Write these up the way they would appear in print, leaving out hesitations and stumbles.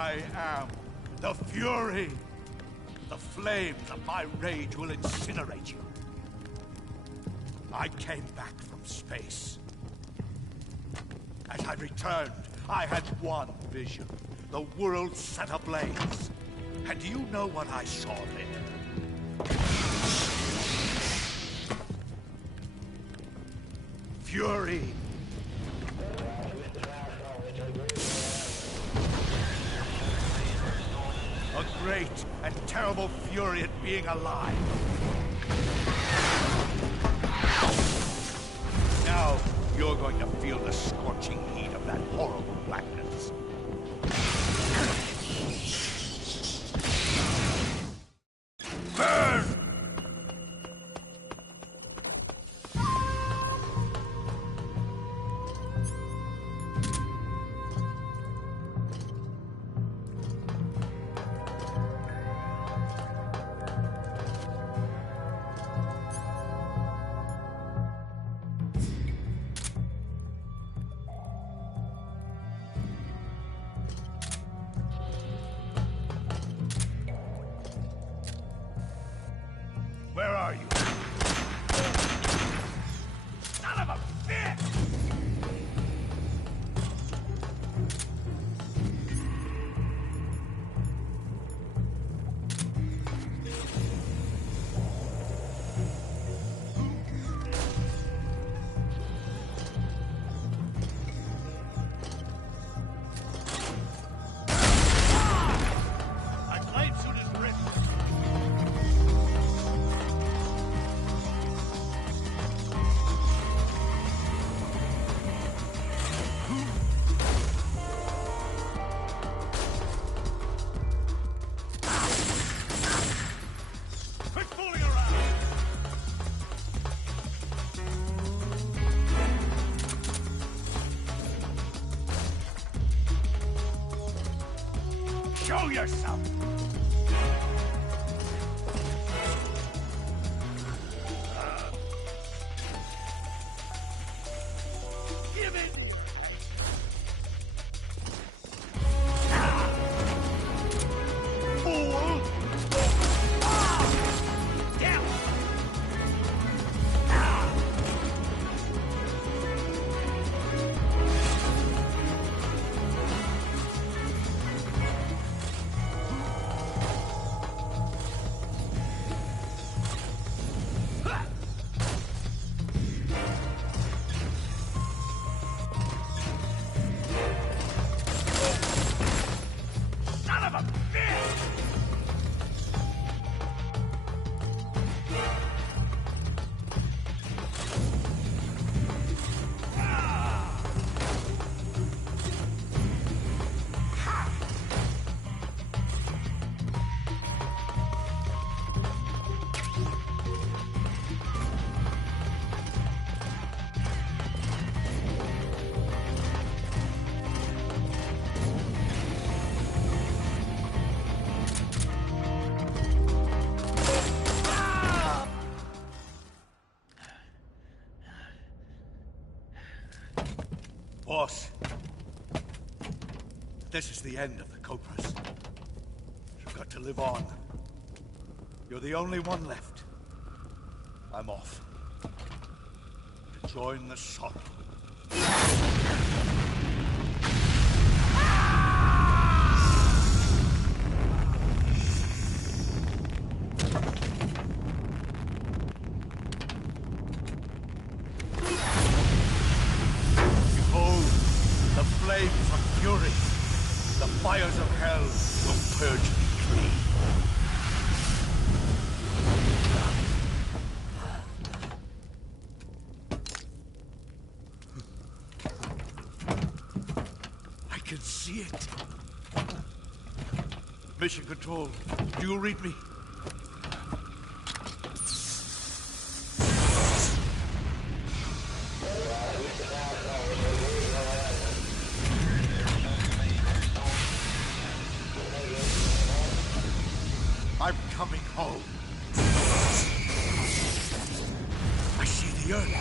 I am the Fury. The flames of my rage will incinerate you. I came back from space. As I returned, I had one vision. The world set ablaze. And do you know what I saw there? Fury. A great and terrible fury at being alive. Now, you're going to feel the scorching heat of that horrible blackness. Burn! Where are you? Son of a bitch! My blade suit is ripped. Quit fooling around! Show yourself! Give it! Fool! Damn! Son of a bitch! Boss, this is the end of the Cobras. You've got to live on. You're the only one left. I'm off. To join the sorrow. Behold, the flames of fury. The fires of hell will purge me clean. I can see it. Mission Control, do you read me? I'm coming home. I see the earth.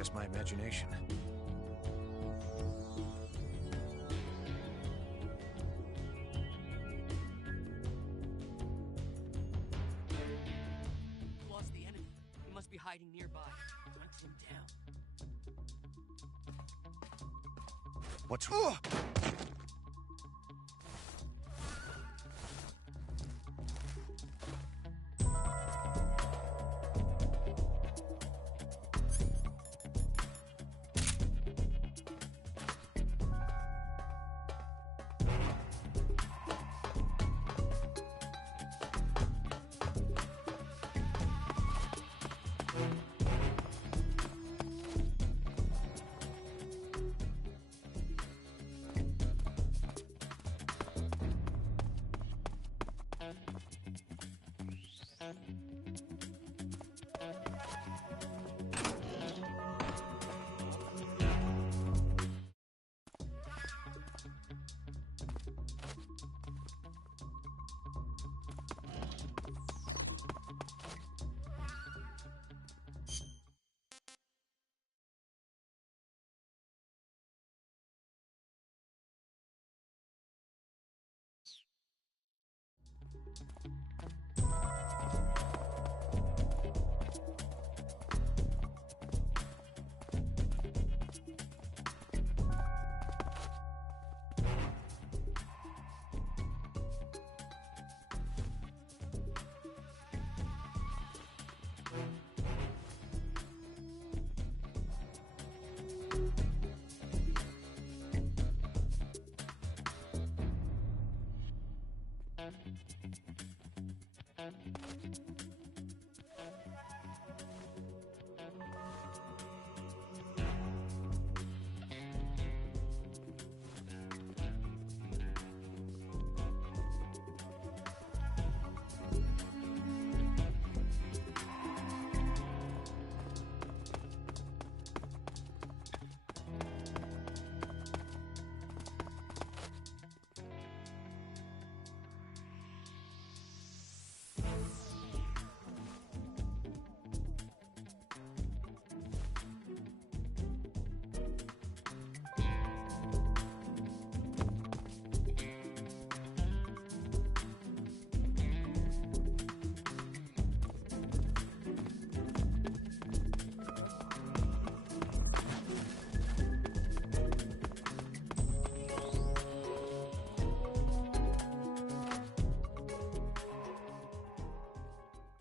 just my imagination. Lost the enemy. He must be hiding nearby. Hunt him down. What's wrong?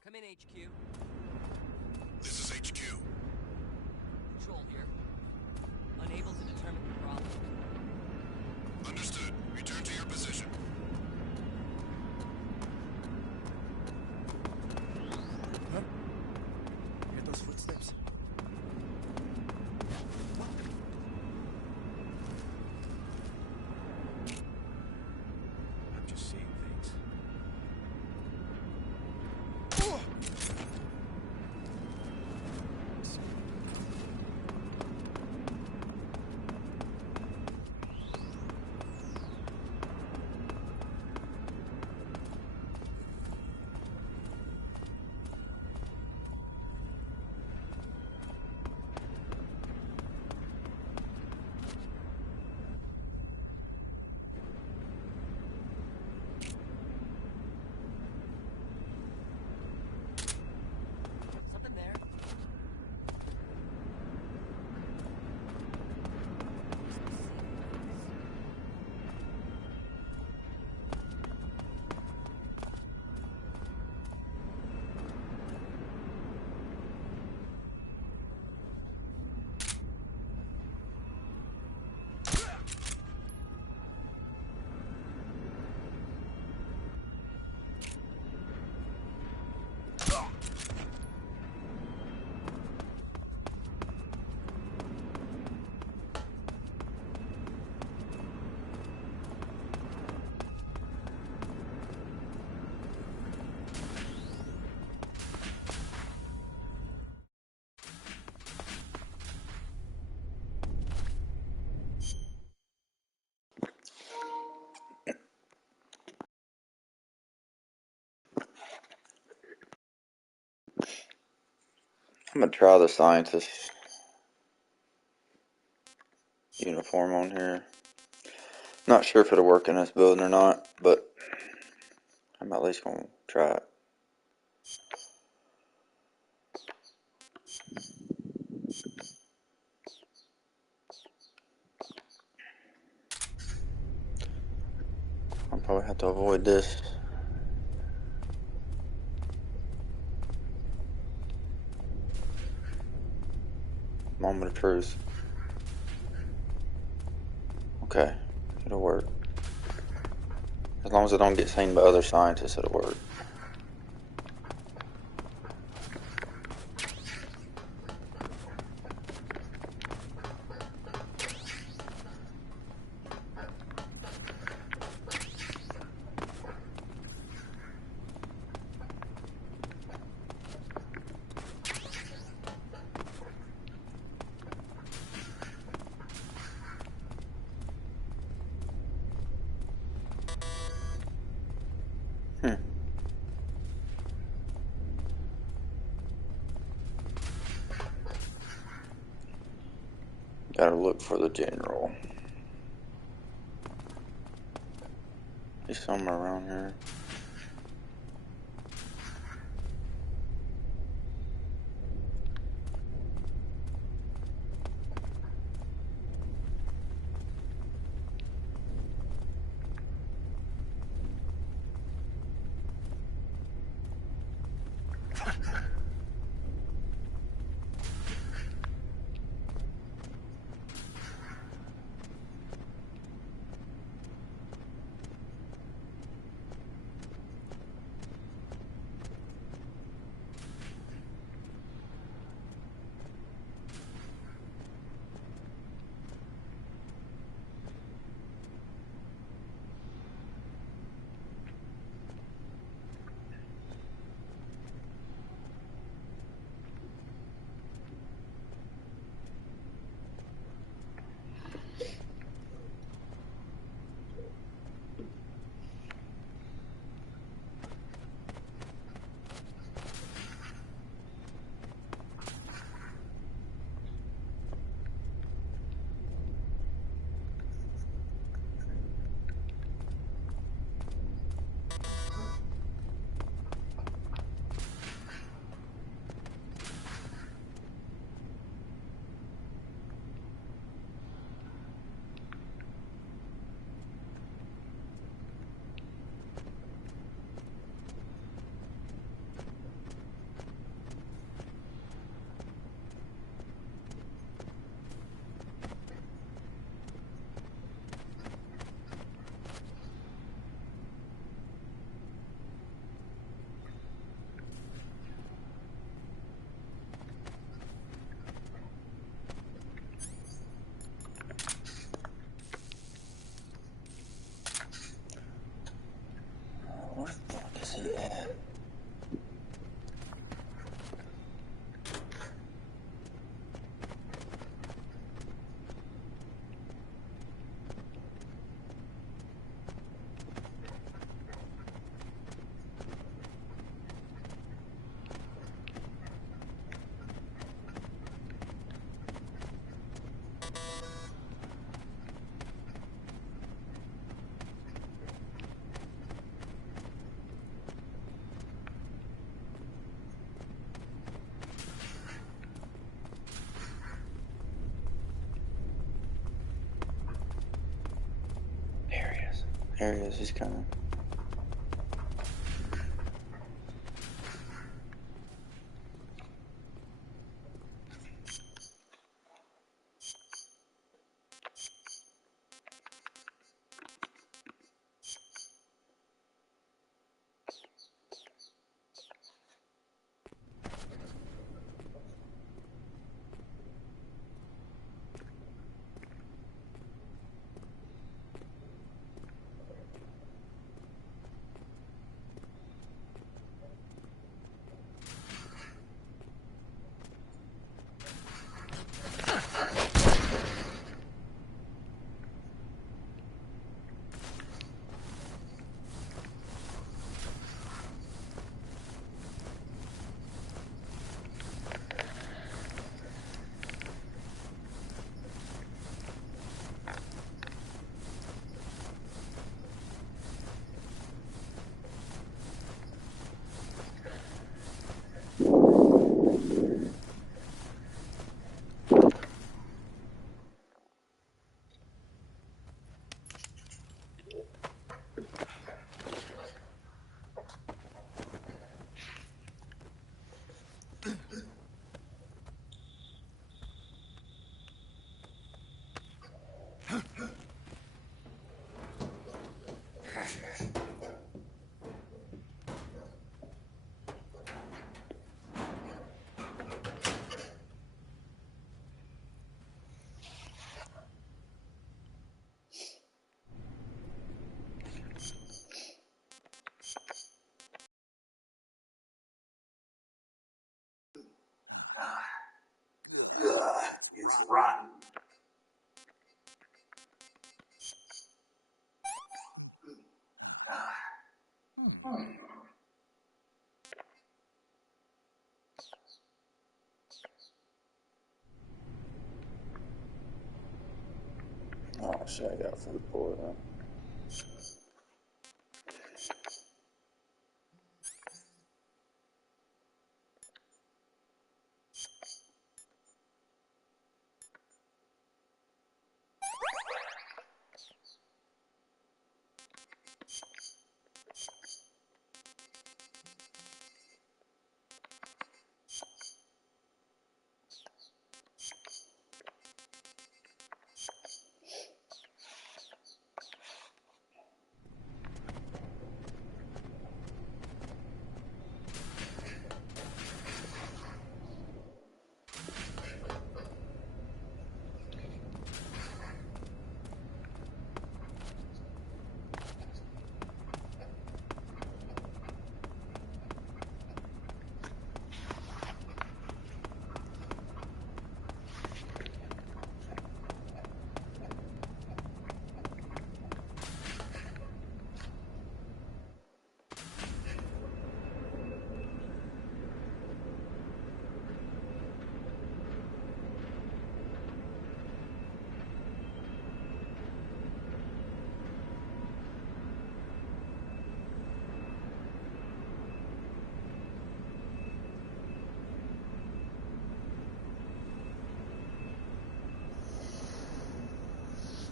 Come in, HQ. This is HQ. Control here. Unable to determine the problem. Understood. Return to your position. Huh? Hear those footsteps? I'm just seeing things. Something there. I'm gonna try the scientist. uniform on here. Not sure if it'll work in this building or not, but I'm at least gonna try it. I'll probably have to avoid this. Moment of truth. Okay, it'll work. As long as I don't get seen by other scientists, it'll work. Gotta look for the general. He's somewhere around here. Where the fuck is he at? There he is, he's coming. Rotten. Oh shit, I got food poisoning.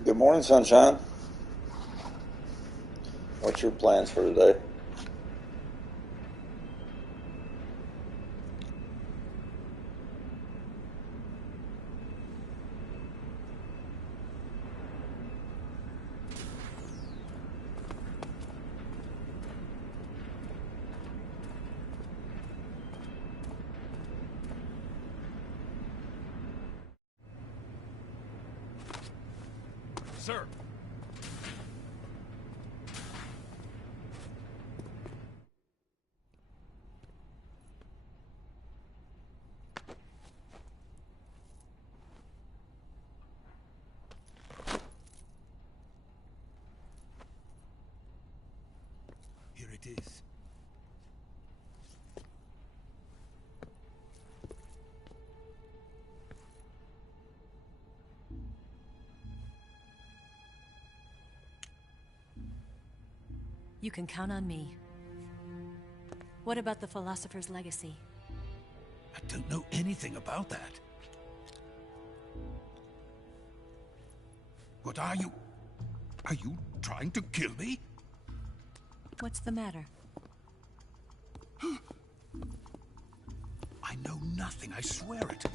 Good morning, sunshine. What's your plans for today? Sir! Here it is. You can count on me. What about the Philosopher's Legacy? I don't know anything about that. What are you? Are you trying to kill me? What's the matter? I know nothing, I swear it.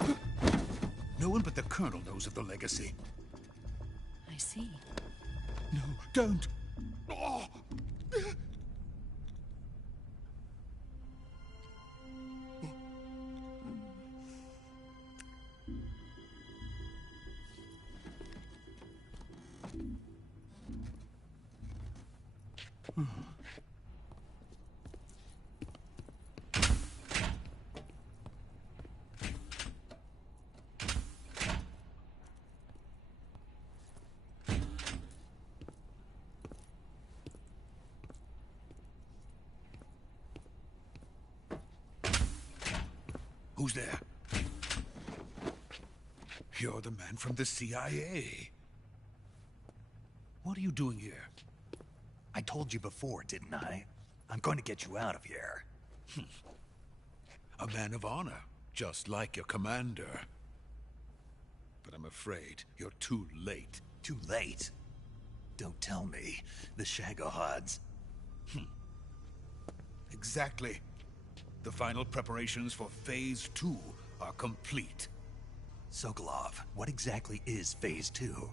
No one but the Colonel knows of the legacy. I see. No, don't! Oh. Who's there? You're the man from the CIA. What are you doing here? I told you before, didn't I? I'm going to get you out of here. A man of honor, just like your commander. But I'm afraid you're too late. Too late? Don't tell me. The Shagohods. Exactly. The final preparations for Phase 2 are complete. Sokolov, what exactly is Phase 2?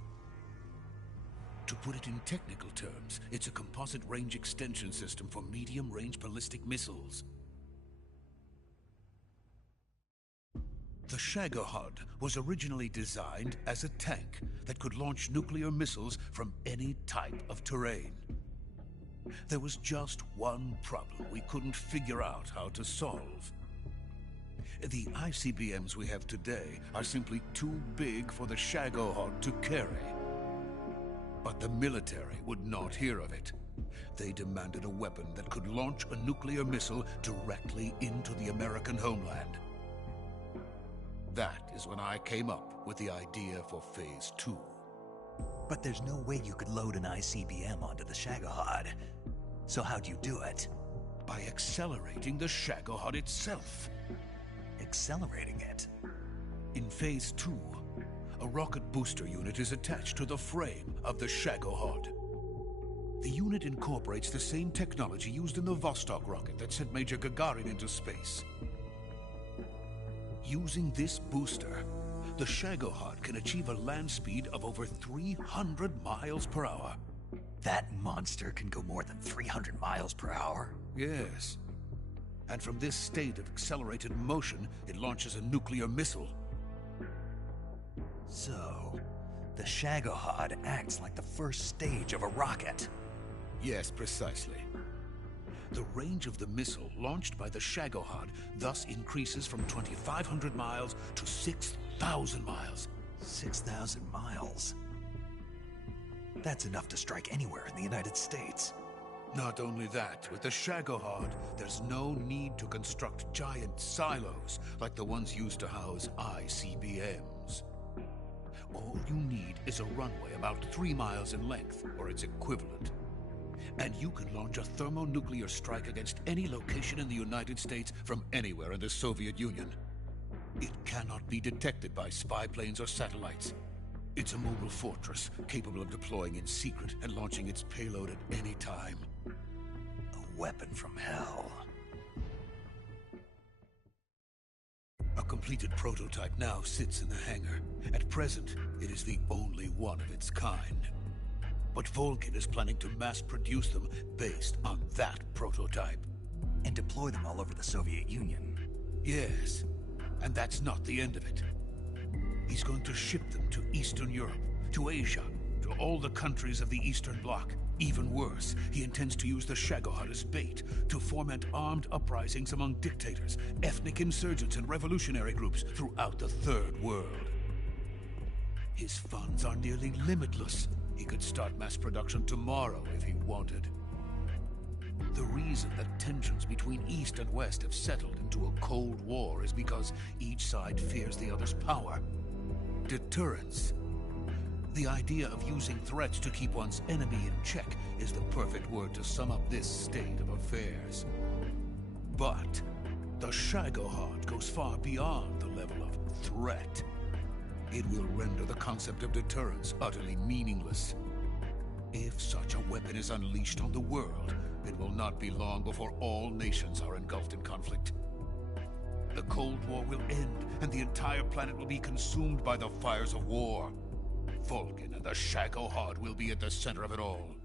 To put it in technical terms, it's a composite range extension system for medium-range ballistic missiles. The Shagohod was originally designed as a tank that could launch nuclear missiles from any type of terrain. There was just one problem we couldn't figure out how to solve. The ICBMs we have today are simply too big for the Shagohod to carry. But the military would not hear of it. They demanded a weapon that could launch a nuclear missile directly into the American homeland. That is when I came up with the idea for Phase 2. But there's no way you could load an ICBM onto the Shagohod. So how'd you do it? By accelerating the Shagohod itself. Accelerating it? In Phase 2, a rocket booster unit is attached to the frame of the Shagohod. The unit incorporates the same technology used in the Vostok rocket that sent Major Gagarin into space. Using this booster, the Shagohod can achieve a land speed of over 300 miles per hour. That monster can go more than 300 miles per hour? Yes. And from this state of accelerated motion, it launches a nuclear missile. So, the Shagohod acts like the first stage of a rocket. Yes, precisely. The range of the missile launched by the Shagohod thus increases from 2,500 miles to 6,000 miles. 6,000 miles? That's enough to strike anywhere in the United States. Not only that, with the Shagohod, there's no need to construct giant silos like the ones used to house ICBMs. All you need is a runway about 3 miles in length, or its equivalent. And you can launch a thermonuclear strike against any location in the United States from anywhere in the Soviet Union. It cannot be detected by spy planes or satellites. It's a mobile fortress, capable of deploying in secret and launching its payload at any time. A weapon from hell. A completed prototype now sits in the hangar. At present, it is the only one of its kind. But Volgin is planning to mass-produce them based on that prototype. And deploy them all over the Soviet Union. Yes, and that's not the end of it. He's going to ship them to Eastern Europe, to Asia, to all the countries of the Eastern Bloc. Even worse, he intends to use the Shagohod as bait to foment armed uprisings among dictators, ethnic insurgents, and revolutionary groups throughout the Third World. His funds are nearly limitless. He could start mass production tomorrow if he wanted. The reason that tensions between East and West have settled into a Cold War is because each side fears the other's power. Deterrence. The idea of using threats to keep one's enemy in check is the perfect word to sum up this state of affairs. But the Shagohod goes far beyond the level of threat. It will render the concept of deterrence utterly meaningless. If such a weapon is unleashed on the world, it will not be long before all nations are engulfed in conflict. The Cold War will end, and the entire planet will be consumed by the fires of war. Volgin and the Shagohod will be at the center of it all.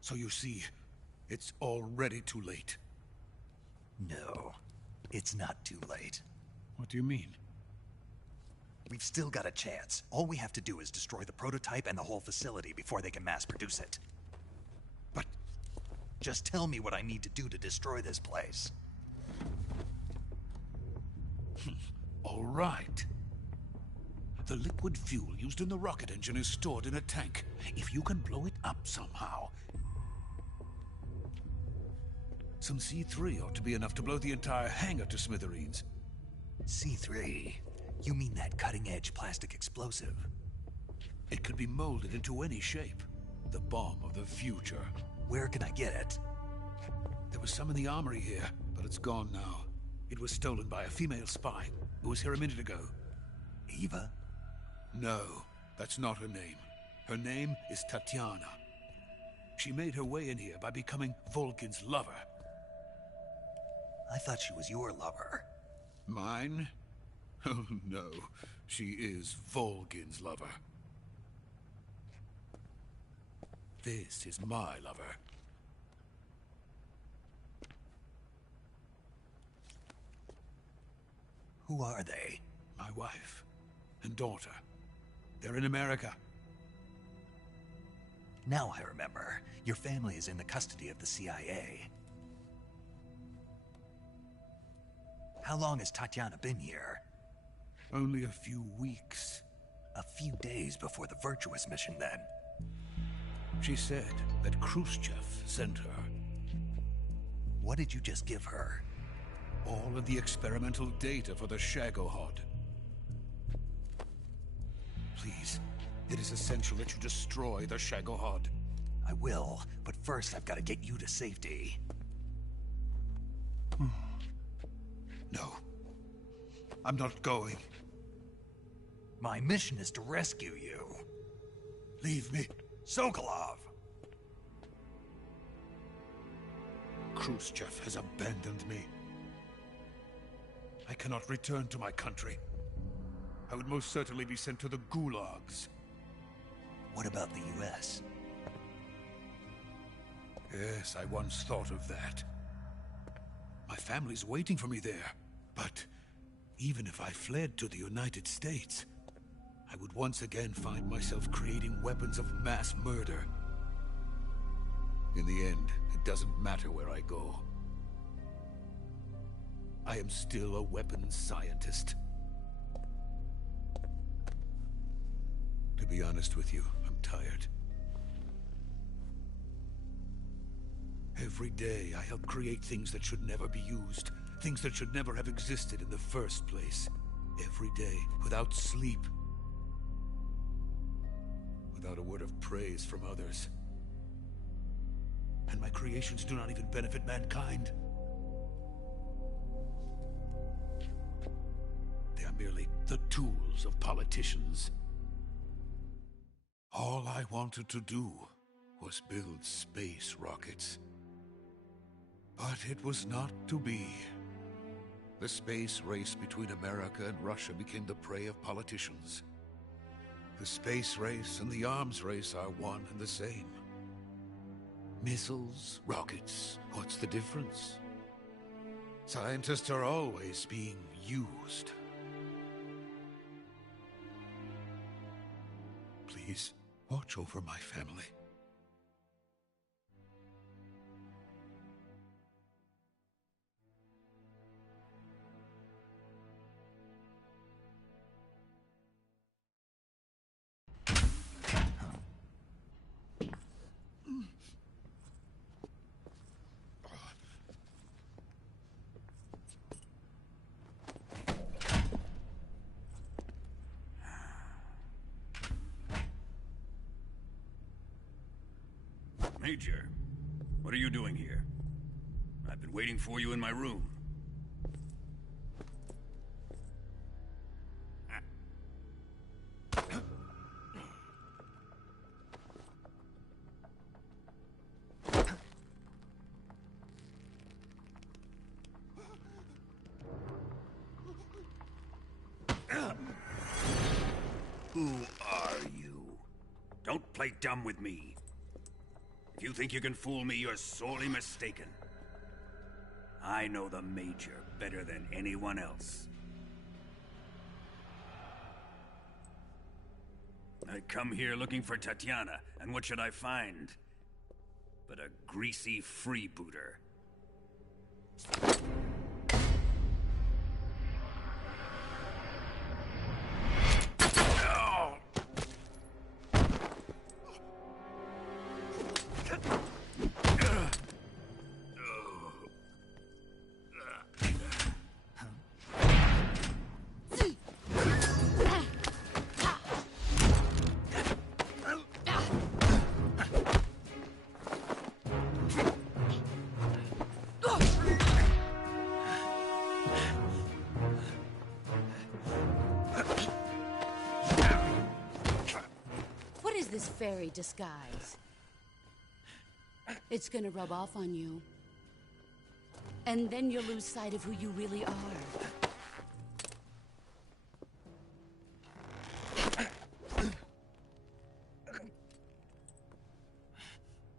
So you see, it's already too late. No, it's not too late. What do you mean? We've still got a chance. All we have to do is destroy the prototype and the whole facility before they can mass produce it. But just tell me what I need to do to destroy this place. all right. The liquid fuel used in the rocket engine is stored in a tank. If you can blow it up somehow... Some C3 ought to be enough to blow the entire hangar to smithereens. C3? You mean that cutting-edge plastic explosive? It could be molded into any shape. The bomb of the future. Where can I get it? There was some in the armory here, but it's gone now. It was stolen by a female spy who was here a minute ago. Eva? No, that's not her name. Her name is Tatiana. She made her way in here by becoming Volgin's lover. I thought she was your lover. Mine? Oh no, she is Volgin's lover. This is my lover. Who are they? My wife and daughter. They're in America. Now I remember. Your family is in the custody of the CIA. How long has Tatiana been here? Only a few weeks. A few days before the Virtuous mission, then. She said that Khrushchev sent her. What did you just give her? All of the experimental data for the Shagohod. Please, it is essential that you destroy the Shagohod. I will, but first I've got to get you to safety. No. I'm not going. My mission is to rescue you. Leave me. Sokolov! Khrushchev has abandoned me. I cannot return to my country. I would most certainly be sent to the gulags. What about the US? Yes, I once thought of that. My family's waiting for me there. But even if I fled to the United States, I would once again find myself creating weapons of mass murder. In the end, it doesn't matter where I go. I am still a weapons scientist. To be honest with you, I'm tired. Every day, I help create things that should never be used. Things that should never have existed in the first place. Every day, without sleep. Without a word of praise from others. And my creations do not even benefit mankind. They are merely the tools of politicians. All I wanted to do was build space rockets. But it was not to be. The space race between America and Russia became the prey of politicians. The space race and the arms race are one and the same. Missiles, rockets, what's the difference? Scientists are always being used. Please, watch over my family. Major, what are you doing here? I've been waiting for you in my room. Who are you? Don't play dumb with me. If you think you can fool me, you're sorely mistaken. I know the Major better than anyone else. I come here looking for Tatiana, and what should I find? But a greasy freebooter. This fairy disguise. It's gonna rub off on you. And then you'll lose sight of who you really are.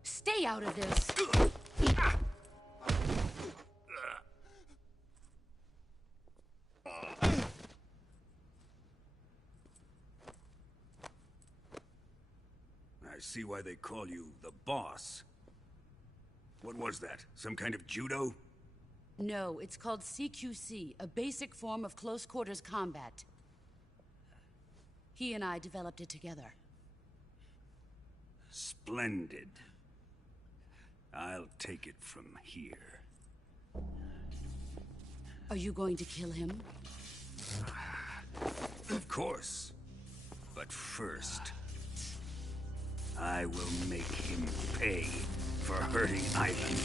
Stay out of this! I see why they call you the boss. What was that? Some kind of judo? No, it's called CQC, a basic form of close quarters combat. He and I developed it together. Splendid. I'll take it from here. Are you going to kill him? Of course. But first, I will make him pay for hurting Ivan.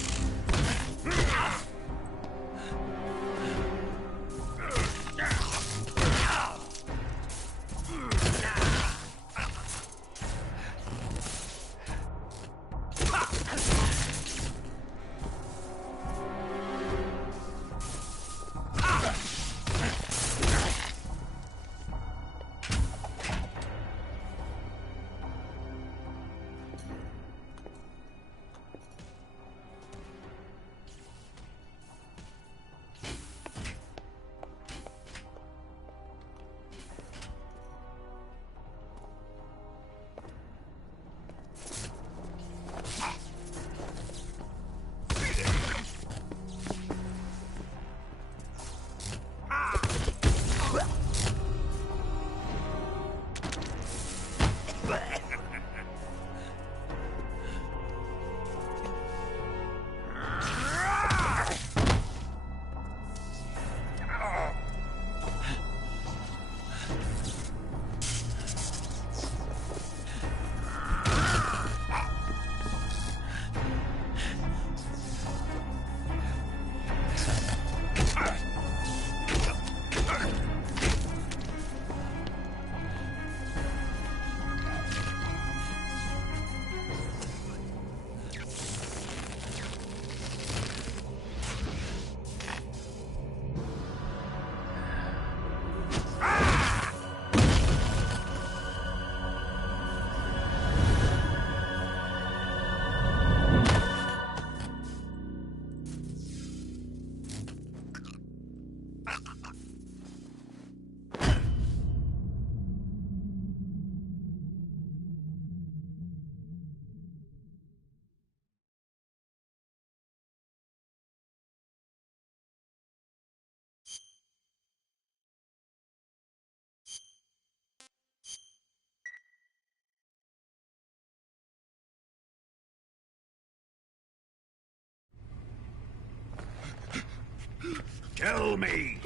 Tell me!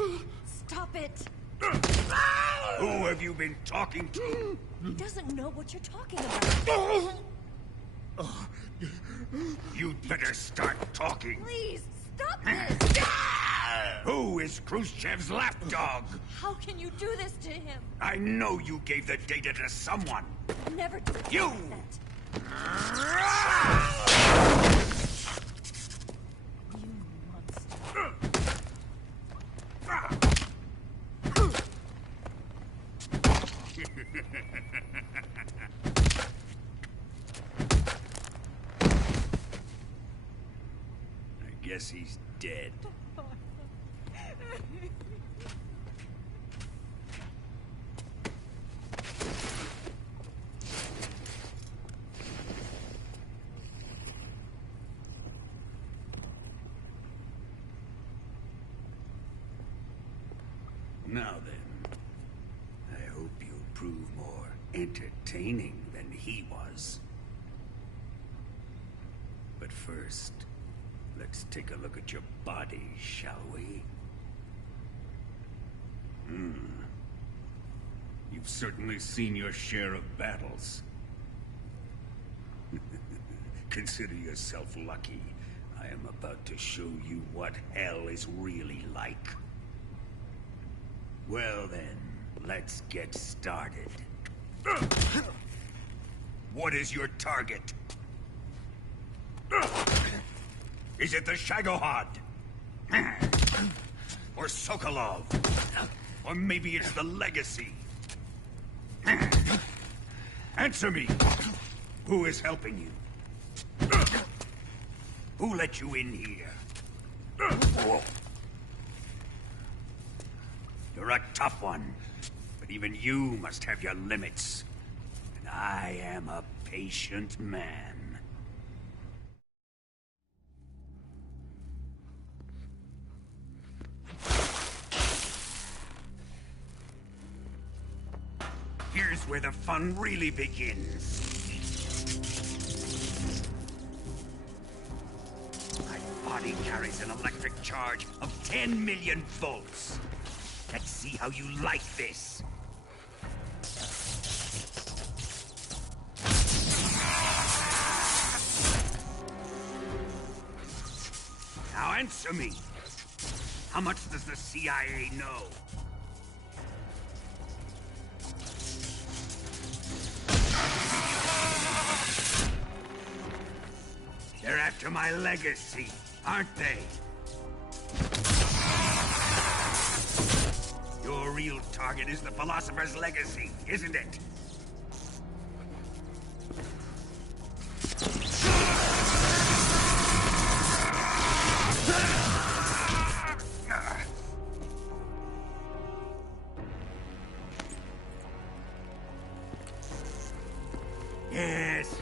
Stop it! Who have you been talking to? He doesn't know what you're talking about. You'd better start talking. Please, stop this! Who is Khrushchev's lapdog? How can you do this to him? I know you gave the data to someone. Never do it You! like that. You monster. I guess he's dead. Now then, I hope you'll prove more entertaining than he was. But first, let's take a look at your body, shall we? You've certainly seen your share of battles. Consider yourself lucky. I am about to show you what hell is really like. Well then, let's get started. What is your target? Is it the Shagohod? Or Sokolov? Or maybe it's the Legacy? Answer me! Who is helping you? Who let you in here? You're a tough one, but even you must have your limits. And I am a patient man. is where the fun really begins. My body carries an electric charge of 10 million volts. Let's see how you like this. Now answer me. How much does the CIA know? They're after my legacy, aren't they? Your real target is the Philosopher's legacy, isn't it?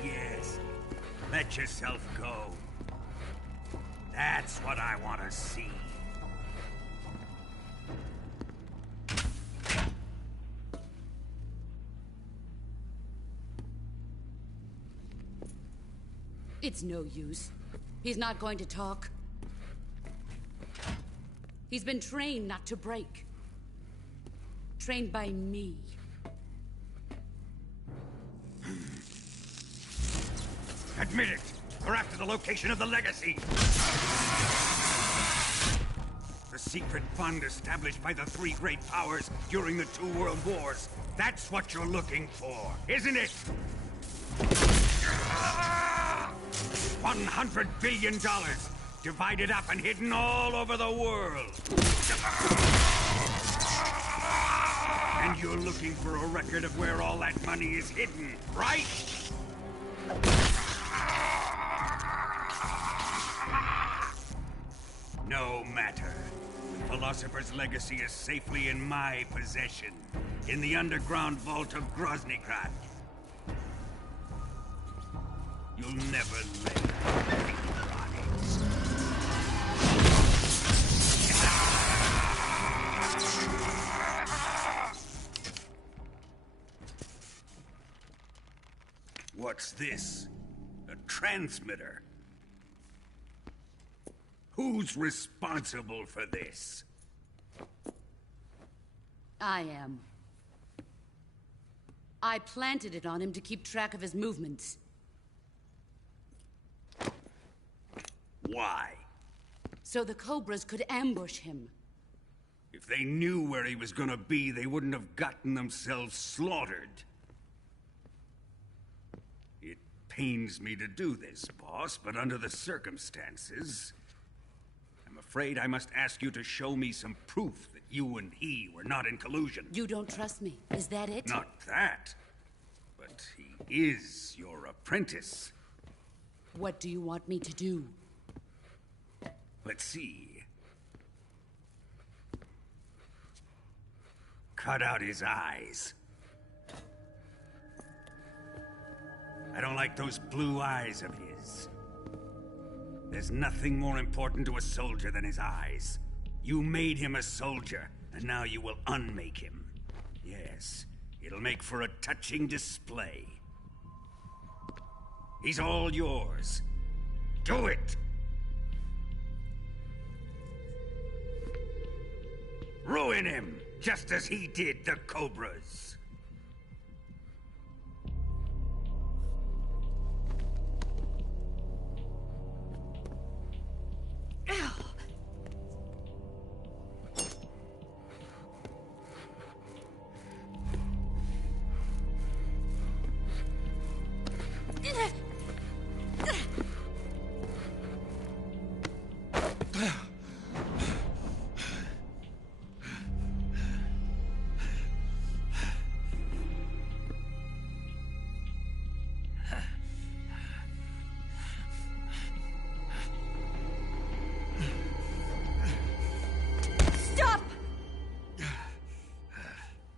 Yes. Let yourself go. That's what I want to see. It's no use. He's not going to talk. He's been trained not to break. Trained by me. Admit it! We're after the location of the legacy! The secret fund established by the three great powers during the 2 world wars. That's what you're looking for, isn't it? $100 billion, divided up and hidden all over the world. And you're looking for a record of where all that money is hidden, right? No matter. The Philosopher's legacy is safely in my possession, in the underground vault of Groznygrad. You'll never live on it. What's this? A transmitter? Who's responsible for this? I am. I planted it on him to keep track of his movements. Why? So the Cobras could ambush him. If they knew where he was gonna be, they wouldn't have gotten themselves slaughtered. It pains me to do this, boss, but under the circumstances, I'm afraid I must ask you to show me some proof that you and he were not in collusion. You don't trust me, is that it? Not that, but he is your apprentice. What do you want me to do? Let's see. Cut out his eyes. I don't like those blue eyes of his. There's nothing more important to a soldier than his eyes. You made him a soldier, and now you will unmake him. Yes, it'll make for a touching display. He's all yours. Do it! Ruin him, just as he did the Cobras.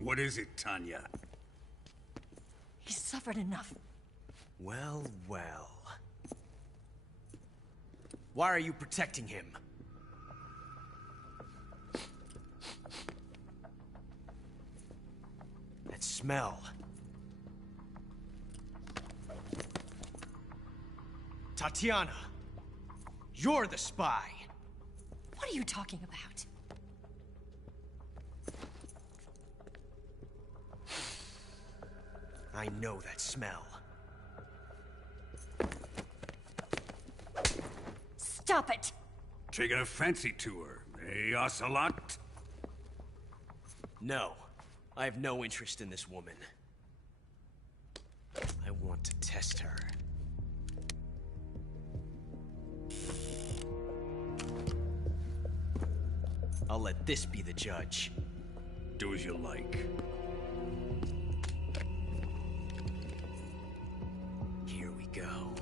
What is it, Tanya? He's suffered enough. Well, well. Why are you protecting him? That smell. Tatiana! You're the spy! What are you talking about? I know that smell. Stop it! Taking a fancy tour, eh, Ocelot? No. I have no interest in this woman. I want to test her. I'll let this be the judge. Do as you like. Here we go.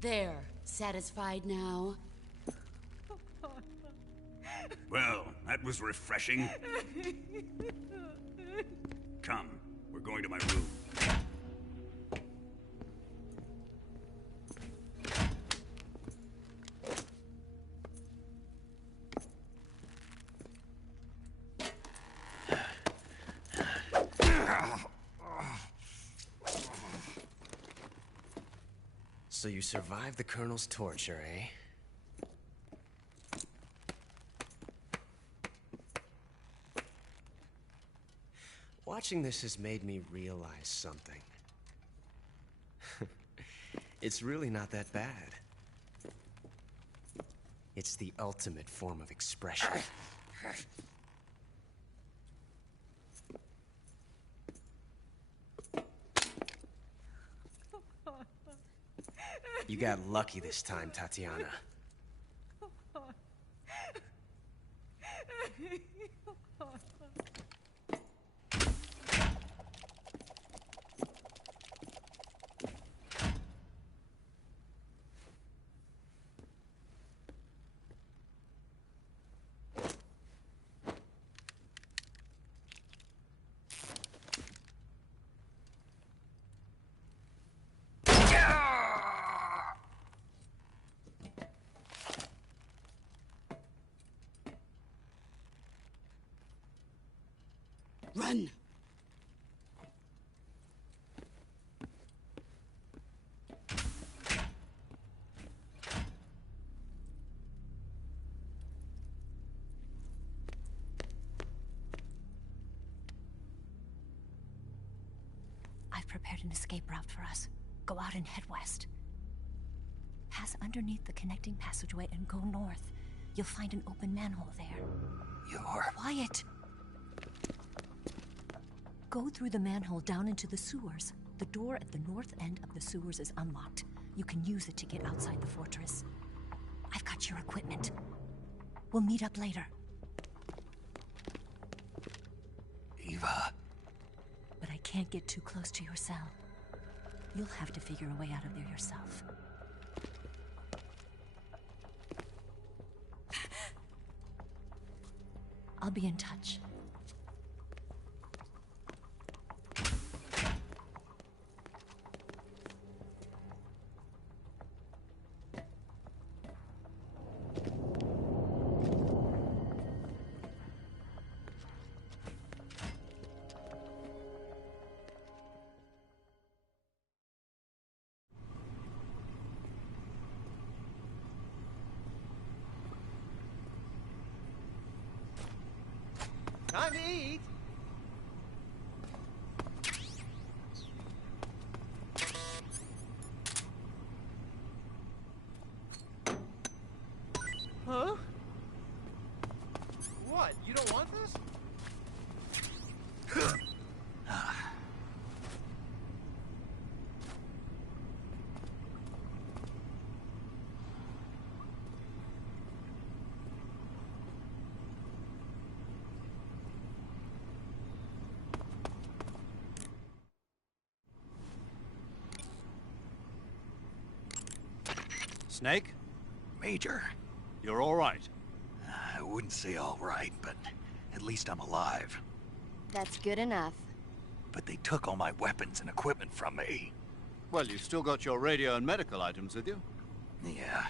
There. Satisfied now? Well, that was refreshing. Come, we're going to my room. So you survived the Colonel's torture, eh? Watching this has made me realize something. It's really not that bad. It's the ultimate form of expression. You got lucky this time, Tatiana. Run! I've prepared an escape route for us. Go out and head west. Pass underneath the connecting passageway and go north. You'll find an open manhole there. You're... Quiet! Go through the manhole down into the sewers. The door at the north end of the sewers is unlocked. You can use it to get outside the fortress. I've got your equipment. We'll meet up later. Eva... But I can't get too close to your cell. You'll have to figure a way out of there yourself. I'll be in touch. Time to eat! Huh? What? You don't want this? Snake? Major, You're all right. I wouldn't say all right, but at least I'm alive. That's good enough. But they took all my weapons and equipment from me. Well, you've still got your radio and medical items with you. Yeah.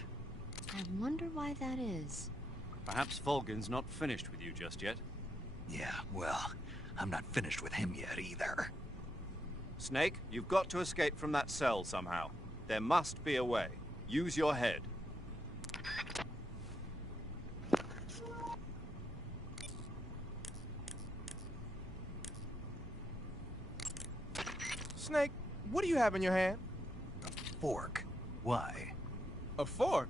I wonder why that is. Perhaps Volgin's not finished with you just yet. Yeah, well, I'm not finished with him yet either. Snake, you've got to escape from that cell somehow. There must be a way. Use your head. Snake, what do you have in your hand? A fork. Why? A fork?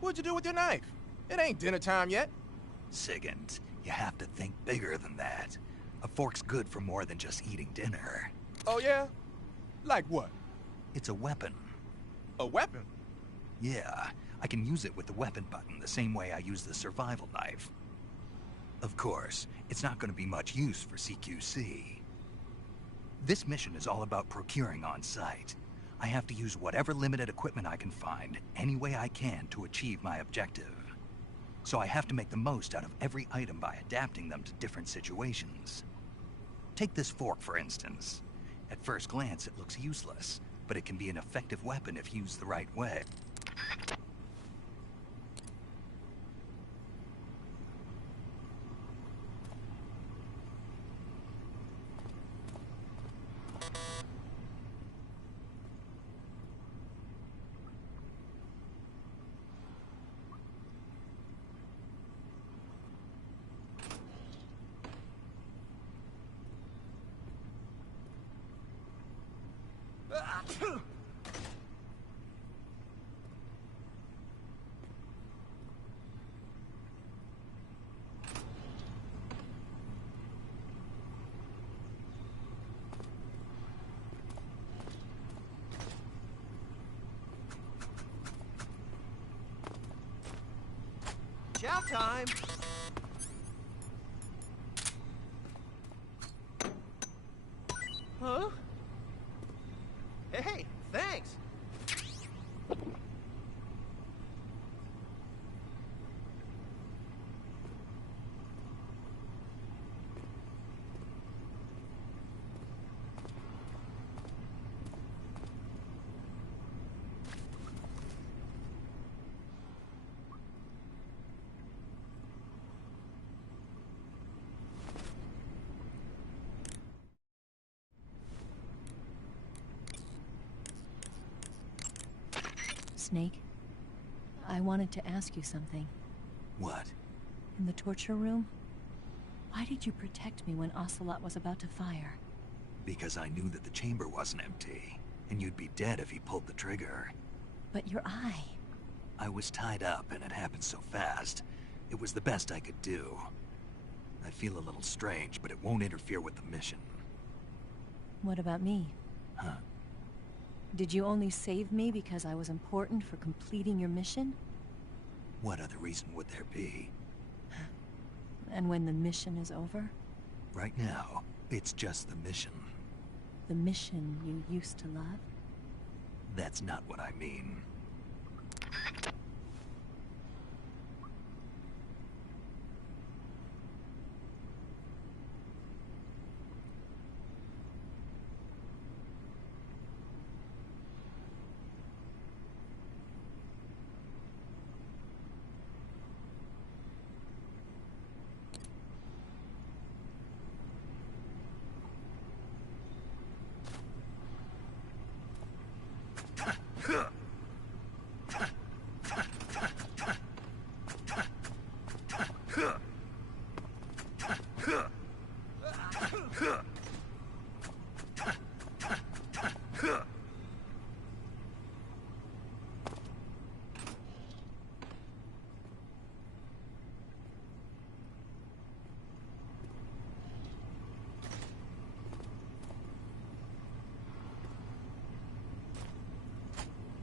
What'd you do with your knife? It ain't dinner time yet. Sigint, you have to think bigger than that. A fork's good for more than just eating dinner. Oh yeah? Like what? It's a weapon. A weapon? Yeah, I can use it with the weapon button the same way I use the survival knife. Of course, it's not going to be much use for CQC. This mission is all about procuring on site. I have to use whatever limited equipment I can find, any way I can, to achieve my objective. So I have to make the most out of every item by adapting them to different situations. Take this fork, for instance. At first glance, it looks useless, but it can be an effective weapon if used the right way. Chow time! Huh? Hey, thanks! Snake, I wanted to ask you something. What? In the torture room, why did you protect me when Ocelot was about to fire? Because I knew that the chamber wasn't empty, and you'd be dead if he pulled the trigger. But your eye... I was tied up, and it happened so fast. It was the best I could do. I feel a little strange, but it won't interfere with the mission. What about me? Huh? Did you only save me because I was important for completing your mission? What other reason would there be? And when the mission is over? Right now, it's just the mission. The mission you used to love? That's not what I mean.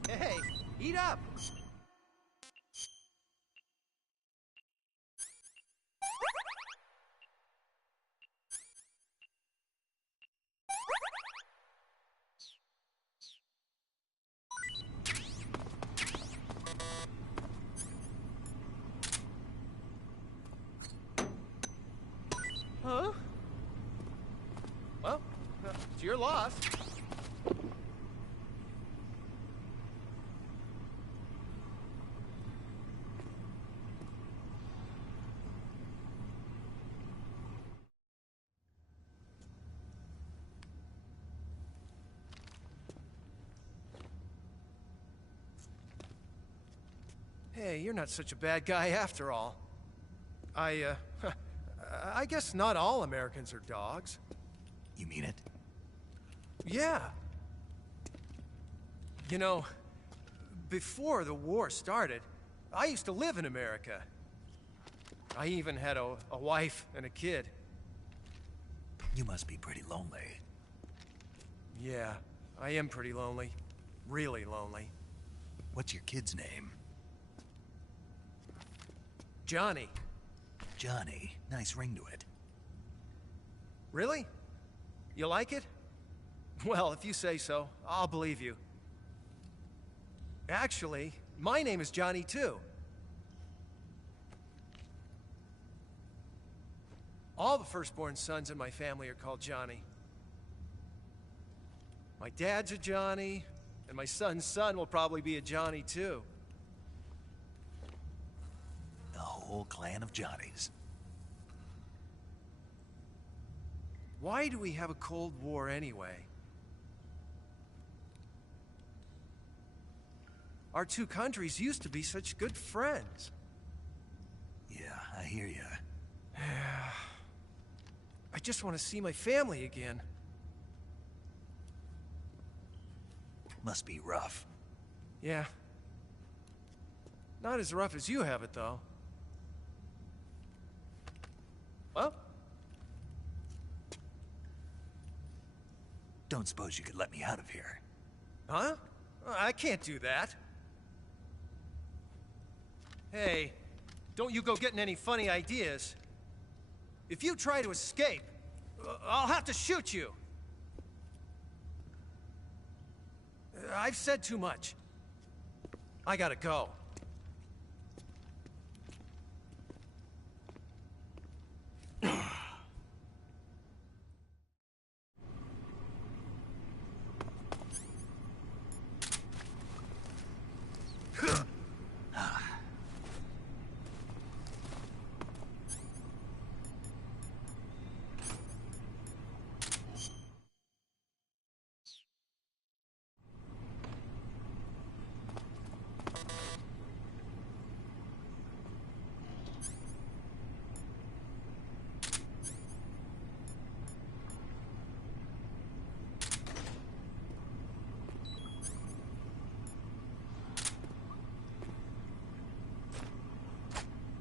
Hey, eat up! your loss. Hey, you're not such a bad guy after all. I guess not all Americans are dogs. You mean it? Yeah. You know, before the war started, I used to live in America. I even had a wife and a kid. You must be pretty lonely. Yeah, I am pretty lonely. Really lonely. What's your kid's name? Johnny. Johnny. Nice ring to it. Really? You like it? Well, if you say so, I'll believe you. Actually, my name is Johnny too. All the firstborn sons in my family are called Johnny. My dad's a Johnny, and my son's son will probably be a Johnny too. A whole clan of Johnnies. Why do we have a Cold War anyway? Our two countries used to be such good friends. Yeah, I hear you. I just want to see my family again. Must be rough. Yeah. Not as rough as you have it, though. Well? Don't suppose you could let me out of here? Huh? I can't do that. Hey, don't you go getting any funny ideas. If you try to escape, I'll have to shoot you. I've said too much. I gotta go.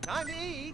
Time to eat.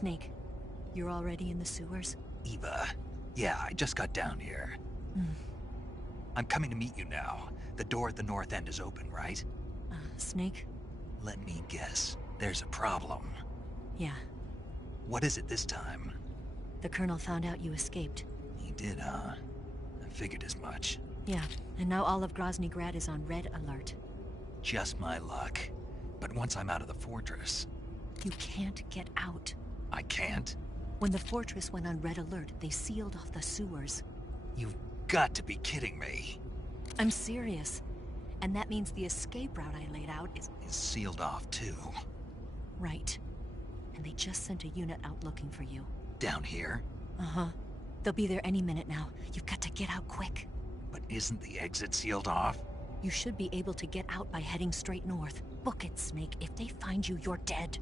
Snake, you're already in the sewers? Eva, yeah, I just got down here. I'm coming to meet you now. The door at the north end is open, right? Snake? Let me guess. There's a problem. Yeah. What is it this time? The Colonel found out you escaped. He did, huh? I figured as much. Yeah, and now all of Grozny Grad is on red alert. Just my luck. But once I'm out of the fortress... You can't get out. I can't? When the fortress went on red alert, they sealed off the sewers. You've got to be kidding me. I'm serious. And that means the escape route I laid out is sealed off, too. Right. And they just sent a unit out looking for you. Down here? Uh-huh. They'll be there any minute now. You've got to get out quick. But isn't the exit sealed off? You should be able to get out by heading straight north. Book it, Snake. If they find you, you're dead.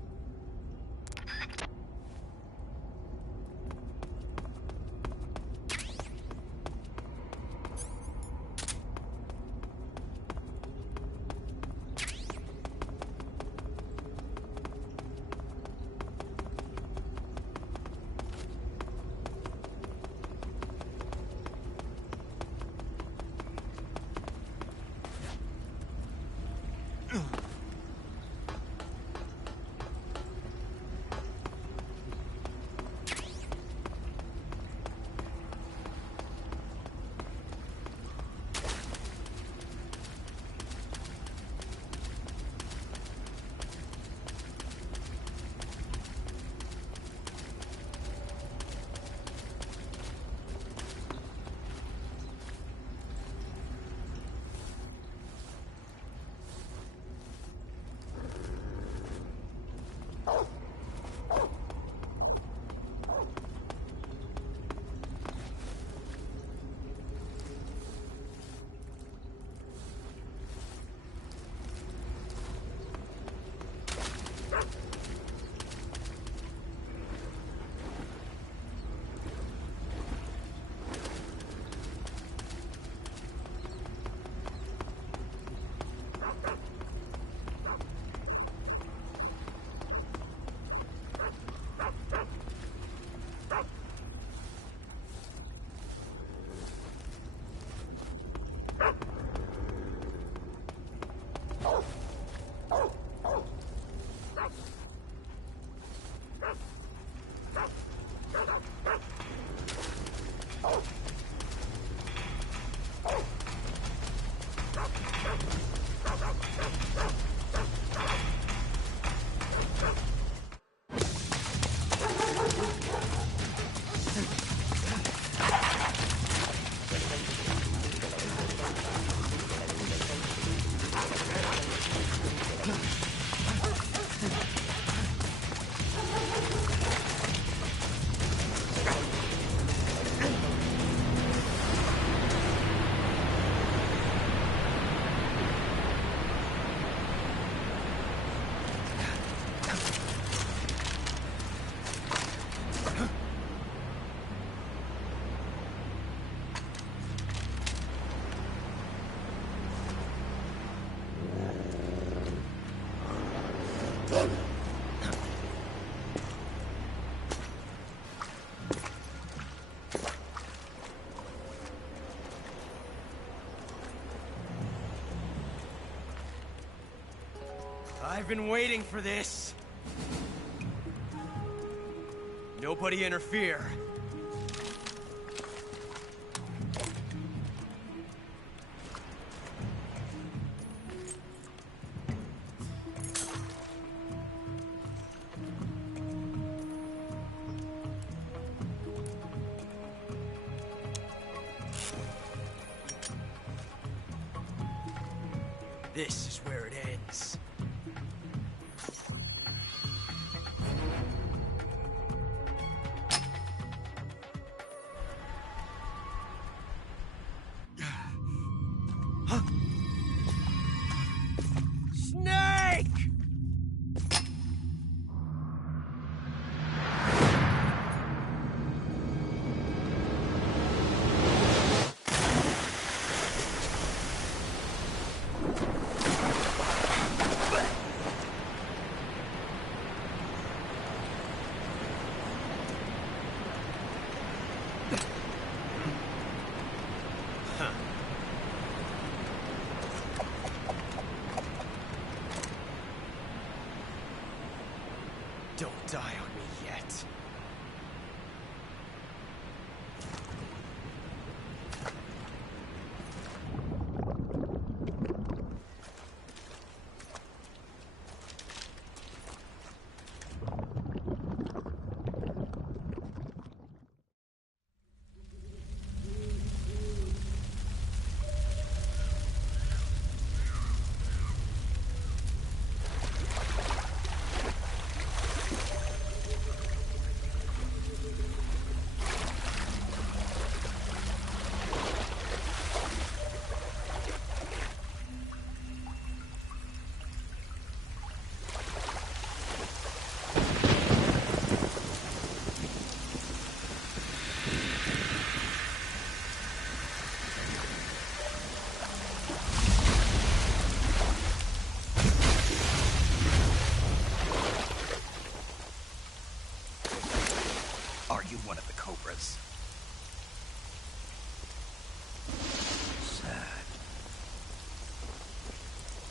I've been waiting for this. Nobody interfere. This is where it ends. Snake! Don't die on me yet. Are you one of the Cobras? Sad.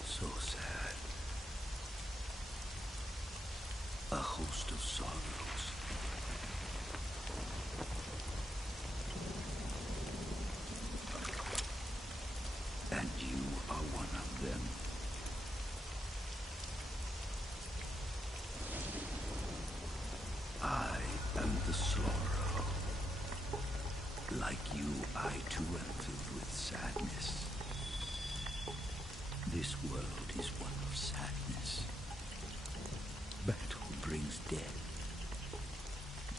So sad. A host of sorrows. And you are one of them. I am the Sorrow. Like you, I too am filled with sadness. This world is one of sadness. Battle brings death.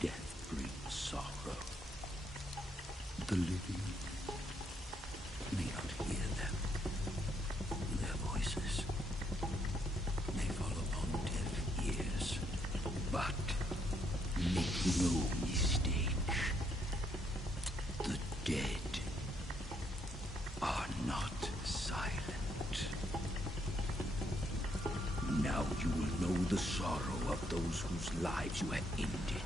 Death brings sorrow. The living may not hear them. Their voices may fall upon deaf ears. But make no mistake, the dead are not silent. Now you will know the sorrow of those whose lives you have ended.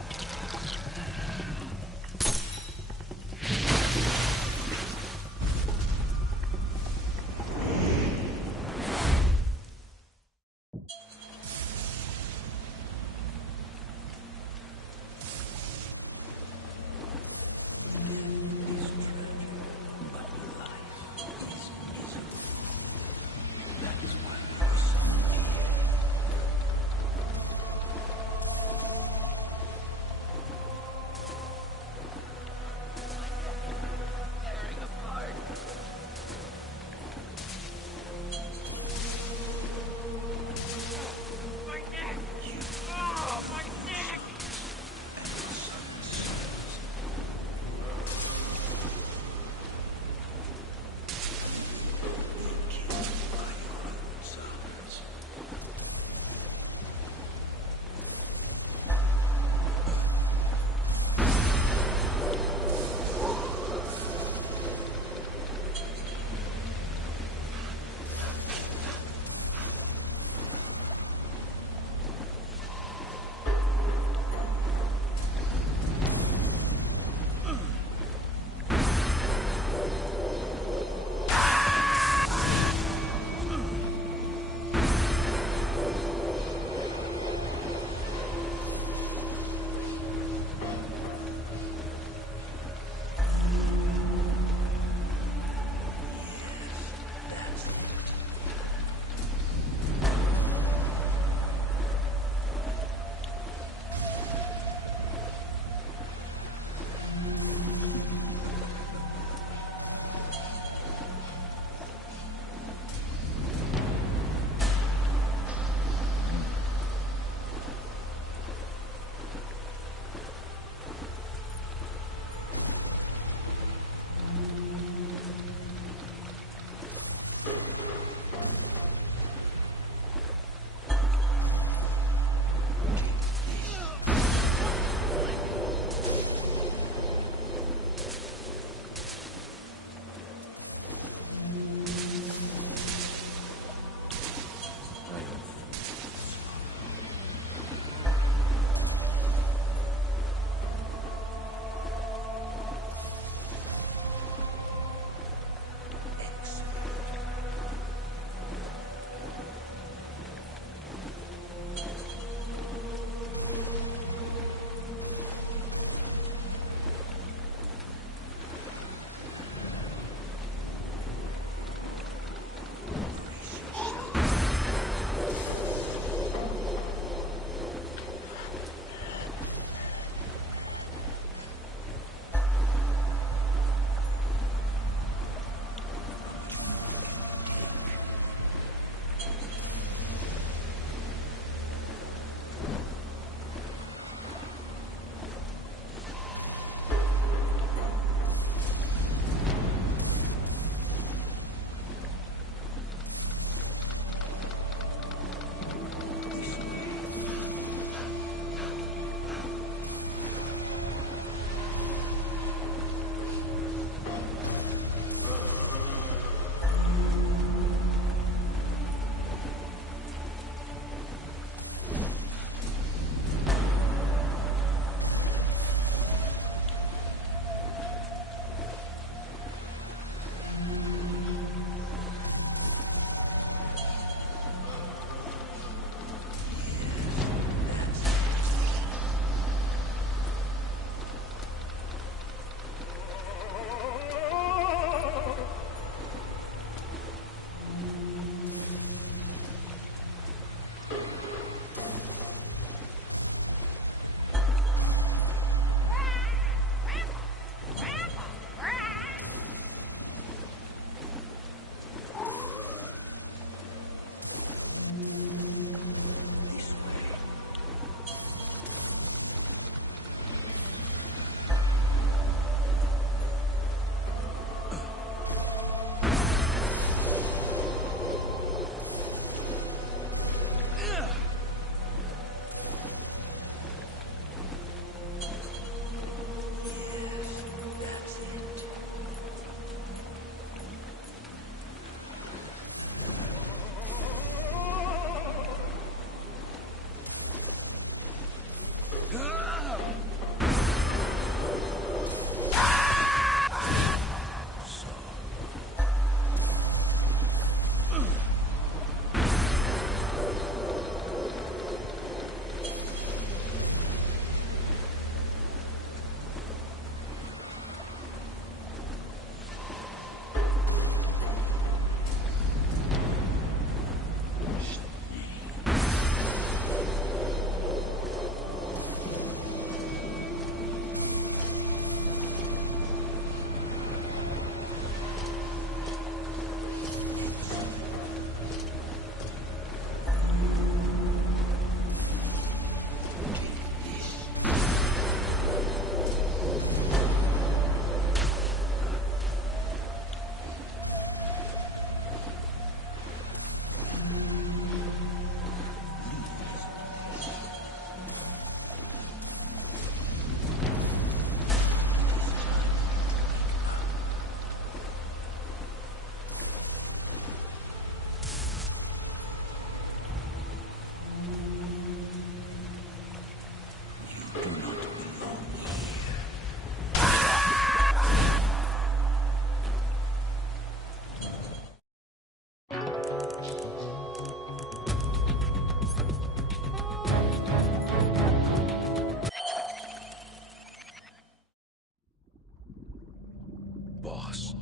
Boss,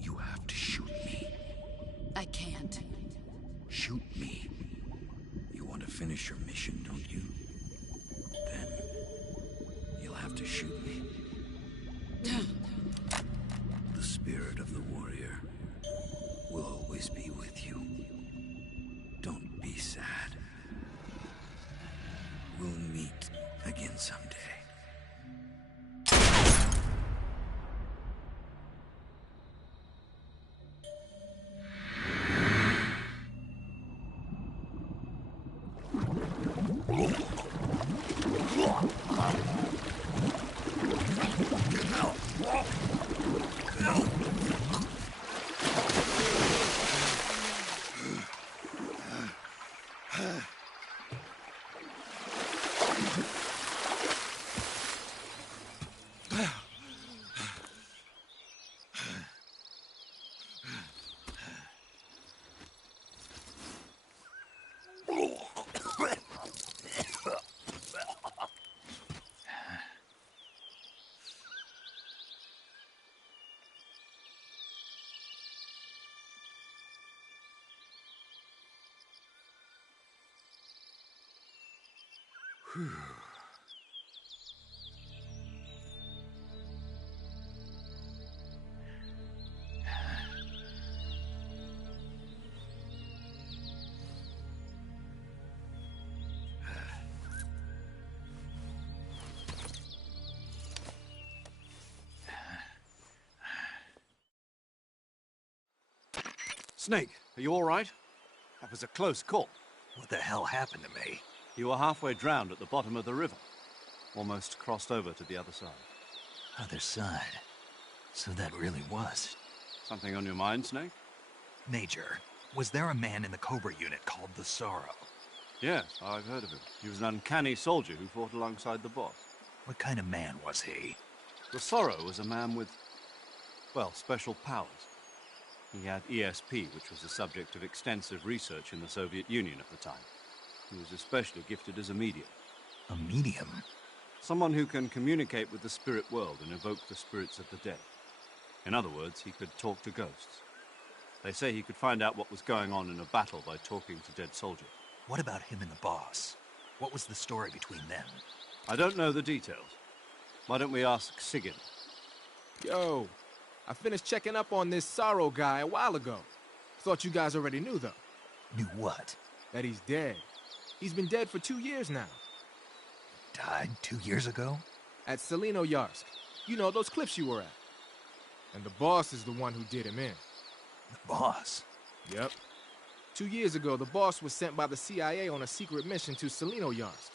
you have to shoot me. I can't. Shoot me. You want to finish your mission, don't you? Then you'll have to shoot me. The spirit of the warrior will always be with you. Don't be sad. We'll meet again someday. Whew. Snake, are you all right? That was a close call. What the hell happened to me? You were halfway drowned at the bottom of the river. Almost crossed over to the other side. Other side? So that really was. Something on your mind, Snake? Major, was there a man in the Cobra unit called the Sorrow? Yes, I've heard of him. He was an uncanny soldier who fought alongside the boss. What kind of man was he? The Sorrow was a man with, well, special powers. He had ESP, which was the subject of extensive research in the Soviet Union at the time. He was especially gifted as a medium. A medium? Someone who can communicate with the spirit world and evoke the spirits of the dead. In other words, he could talk to ghosts. They say he could find out what was going on in a battle by talking to dead soldiers. What about him and the boss? What was the story between them? I don't know the details. Why don't we ask Sigyn? Yo, I finished checking up on this Sorrow guy a while ago. Thought you guys already knew, though. Knew what? That he's dead. He's been dead for 2 years now. Died 2 years ago? At Selino Yarsk. You know, those cliffs you were at. And the boss is the one who did him in. The boss? Yep. 2 years ago, the boss was sent by the CIA on a secret mission to Selino Yarsk.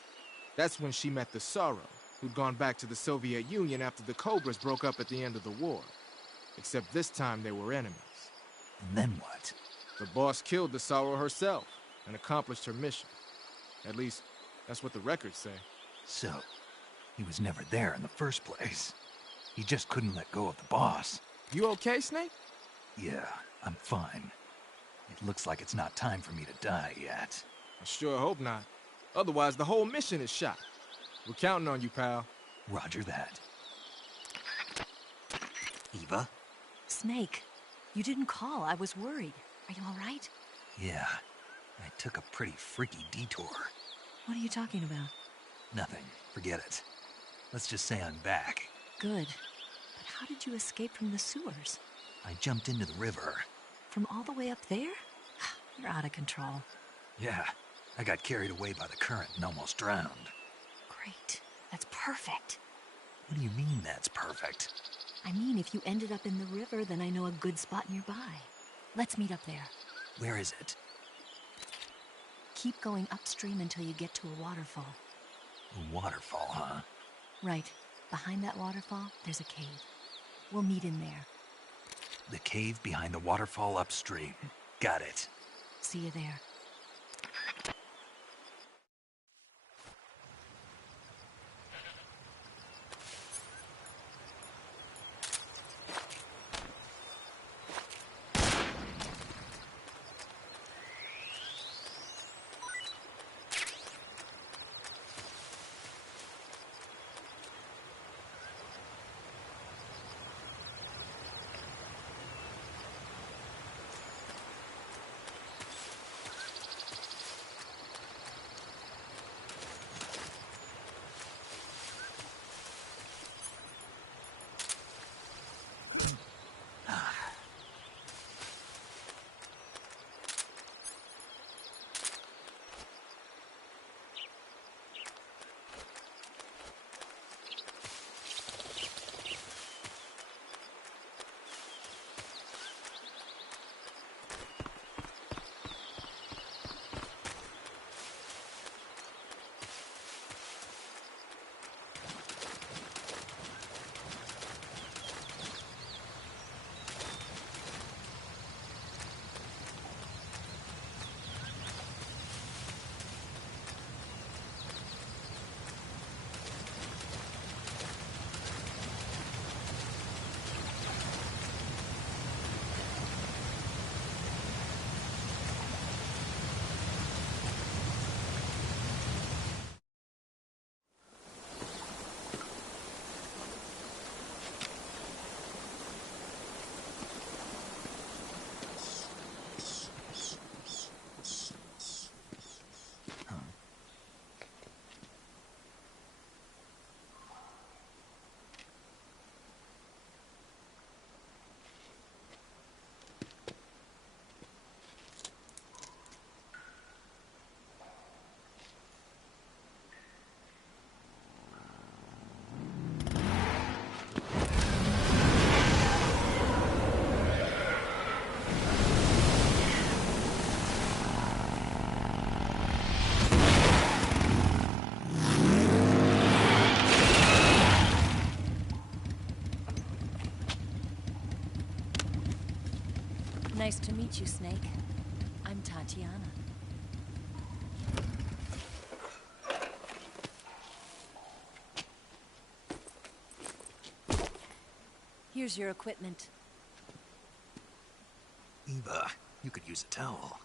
That's when she met the Sorrow, who'd gone back to the Soviet Union after the Cobras broke up at the end of the war. Except this time they were enemies. And then what? The boss killed the Sorrow herself and accomplished her mission. At least, that's what the records say. So, he was never there in the first place. He just couldn't let go of the boss. You okay, Snake? Yeah, I'm fine. It looks like it's not time for me to die yet. I sure hope not. Otherwise, the whole mission is shot. We're counting on you, pal. Roger that. Eva? Snake, you didn't call. I was worried. Are you all right? Yeah, I took a pretty freaky detour. What are you talking about? Nothing. Forget it. Let's just say I'm back. Good. But how did you escape from the sewers? I jumped into the river. From all the way up there? You're out of control. Yeah, I got carried away by the current and almost drowned. Great. That's perfect. What do you mean that's perfect? I mean, if you ended up in the river, then I know a good spot nearby. Let's meet up there. Where is it? Keep going upstream until you get to a waterfall. A waterfall, huh? Right. Behind that waterfall, there's a cave. We'll meet in there. The cave behind the waterfall upstream. Got it. See you there. Nice to meet you, Snake. I'm Tatiana. Here's your equipment. Eva, you could use a towel.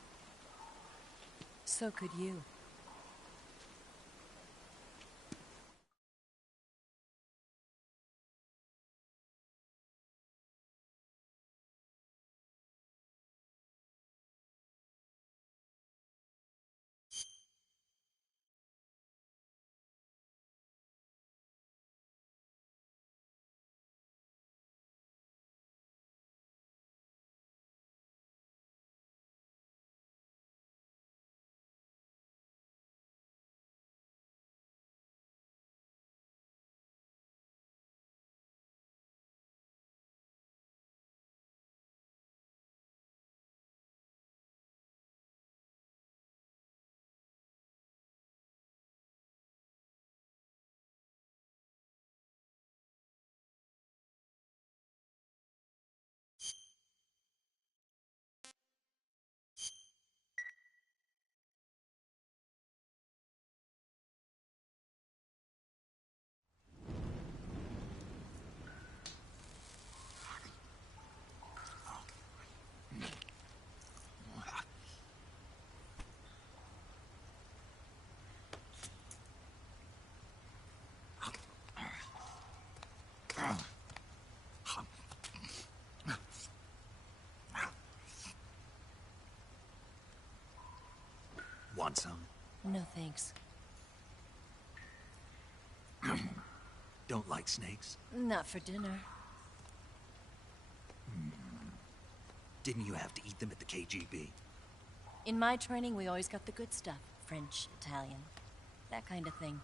So could you. Want some? No thanks. Don't like snakes? Not for dinner. Didn't you have to eat them at the KGB? In my training, we always got the good stuff. French, Italian, that kind of thing.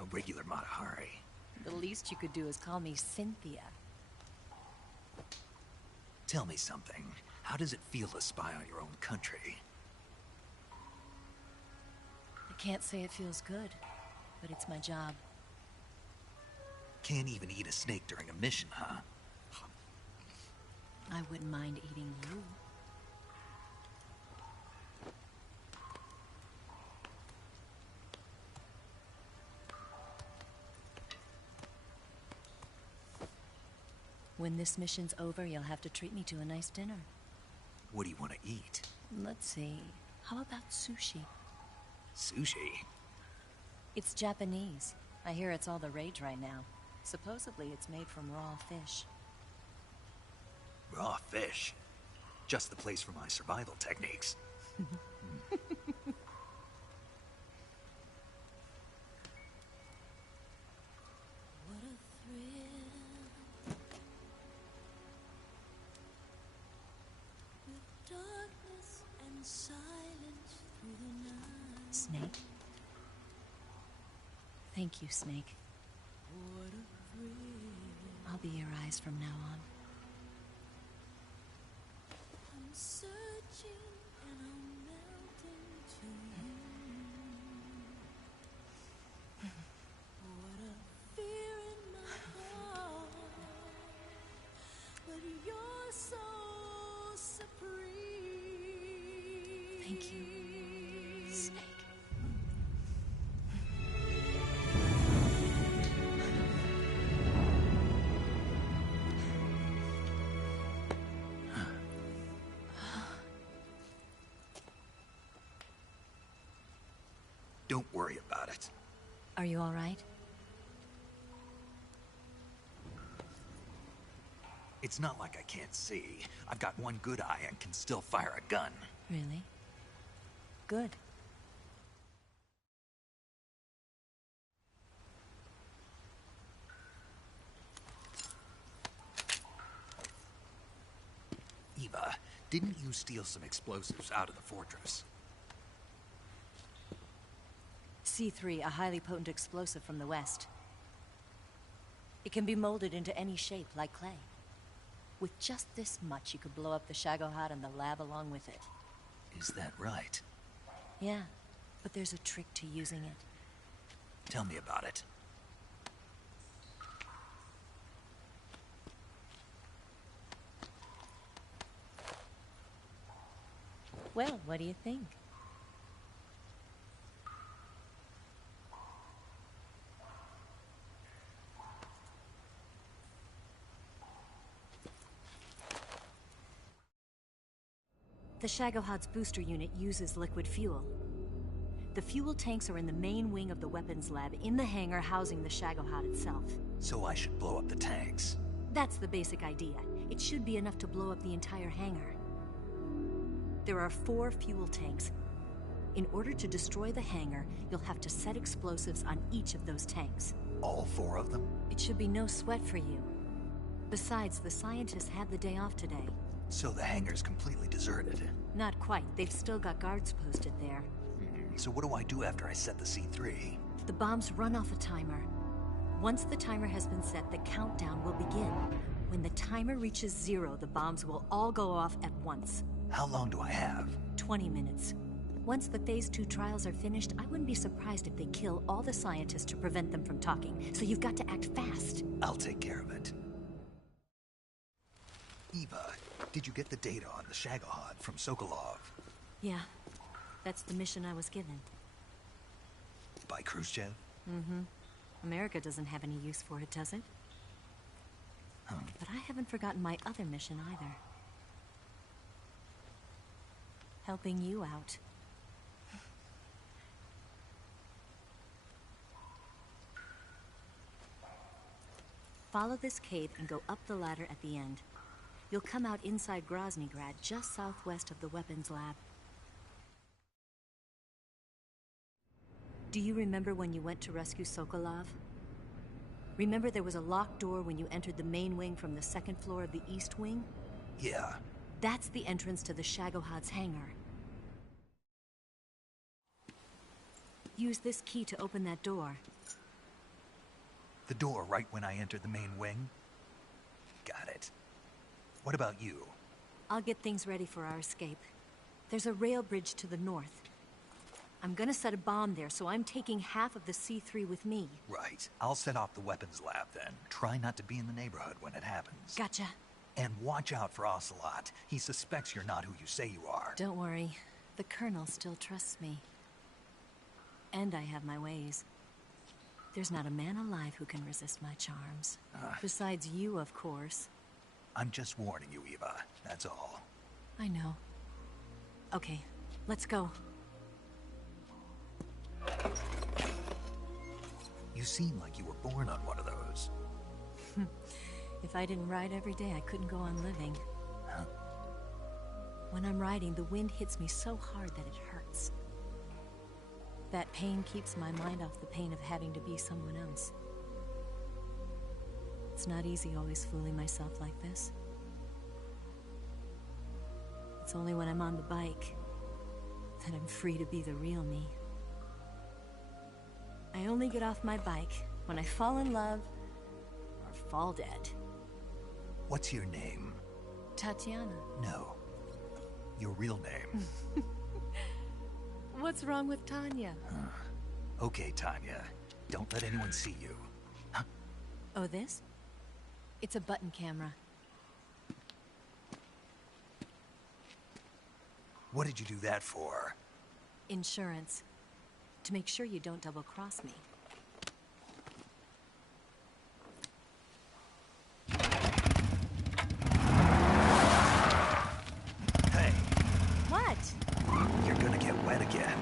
A regular Mata Hari. The least you could do is call me Cynthia. Tell me something. How does it feel to spy on your own country? I can't say it feels good, but it's my job. Can't even eat a snake during a mission, huh? I wouldn't mind eating you. When this mission's over, you'll have to treat me to a nice dinner. What do you want to eat? Let's see. How about sushi? Sushi? It's Japanese. I hear it's all the rage right now. Supposedly it's made from raw fish. Raw fish? Just the place for my survival techniques. Snake? Thank you, Snake. I'll be your eyes from now on. I'm searching and I'm melting to you. What a fear in my heart, but you're so supreme. Thank you, Snake. Don't worry about it. Are you all right? It's not like I can't see. I've got one good eye and can still fire a gun. Really? Good. Eva, didn't you steal some explosives out of the fortress? C3, a highly potent explosive from the west. It can be molded into any shape, like clay. With just this much, you could blow up the Shagohod and the lab along with it. Is that right? Yeah, but there's a trick to using it. Tell me about it. Well, what do you think? The Shagohod's booster unit uses liquid fuel. The fuel tanks are in the main wing of the weapons lab in the hangar housing the Shagohod itself. So I should blow up the tanks. That's the basic idea. It should be enough to blow up the entire hangar. There are 4 fuel tanks. In order to destroy the hangar, you'll have to set explosives on each of those tanks. All 4 of them? It should be no sweat for you. Besides, the scientists had the day off today. So the hangar's completely deserted. Not quite. They've still got guards posted there. So what do I do after I set the C3? The bombs run off a timer. Once the timer has been set, the countdown will begin. When the timer reaches 0, the bombs will all go off at once. How long do I have? 20 minutes. Once the Phase 2 trials are finished, I wouldn't be surprised if they kill all the scientists to prevent them from talking. So you've got to act fast. I'll take care of it. Eva, did you get the data on the Shagohod from Sokolov? Yeah, that's the mission I was given. By Khrushchev? Mm-hmm. America doesn't have any use for it, does it? But I haven't forgotten my other mission either. Helping you out. Follow this cave and go up the ladder at the end. You'll come out inside Groznygrad, just southwest of the weapons lab. Do you remember when you went to rescue Sokolov? Remember there was a locked door when you entered the main wing from the second floor of the East Wing? Yeah. That's the entrance to the Shagohod's hangar. Use this key to open that door. The door right when I entered the main wing? Got it. What about you? I'll get things ready for our escape. There's a rail bridge to the north. I'm gonna set a bomb there, so I'm taking half of the C3 with me. Right. I'll set off the weapons lab then. Try not to be in the neighborhood when it happens. Gotcha. And watch out for Ocelot. He suspects you're not who you say you are. Don't worry. The Colonel still trusts me. And I have my ways. There's not a man alive who can resist my charms. Besides you, of course. I'm just warning you, Eva. That's all. I know. Okay, let's go. You seem like you were born on one of those. If I didn't ride every day, I couldn't go on living. Huh? When I'm riding, the wind hits me so hard that it hurts. That pain keeps my mind off the pain of having to be someone else. It's not easy always fooling myself like this. It's only when I'm on the bike that I'm free to be the real me. I only get off my bike when I fall in love or fall dead. What's your name? Tatiana. No. Your real name. What's wrong with Tanya? Okay, Tanya. Don't let anyone see you. Oh, this? It's a button camera. What did you do that for? Insurance. To make sure you don't double-cross me. Hey. What? You're gonna get wet again.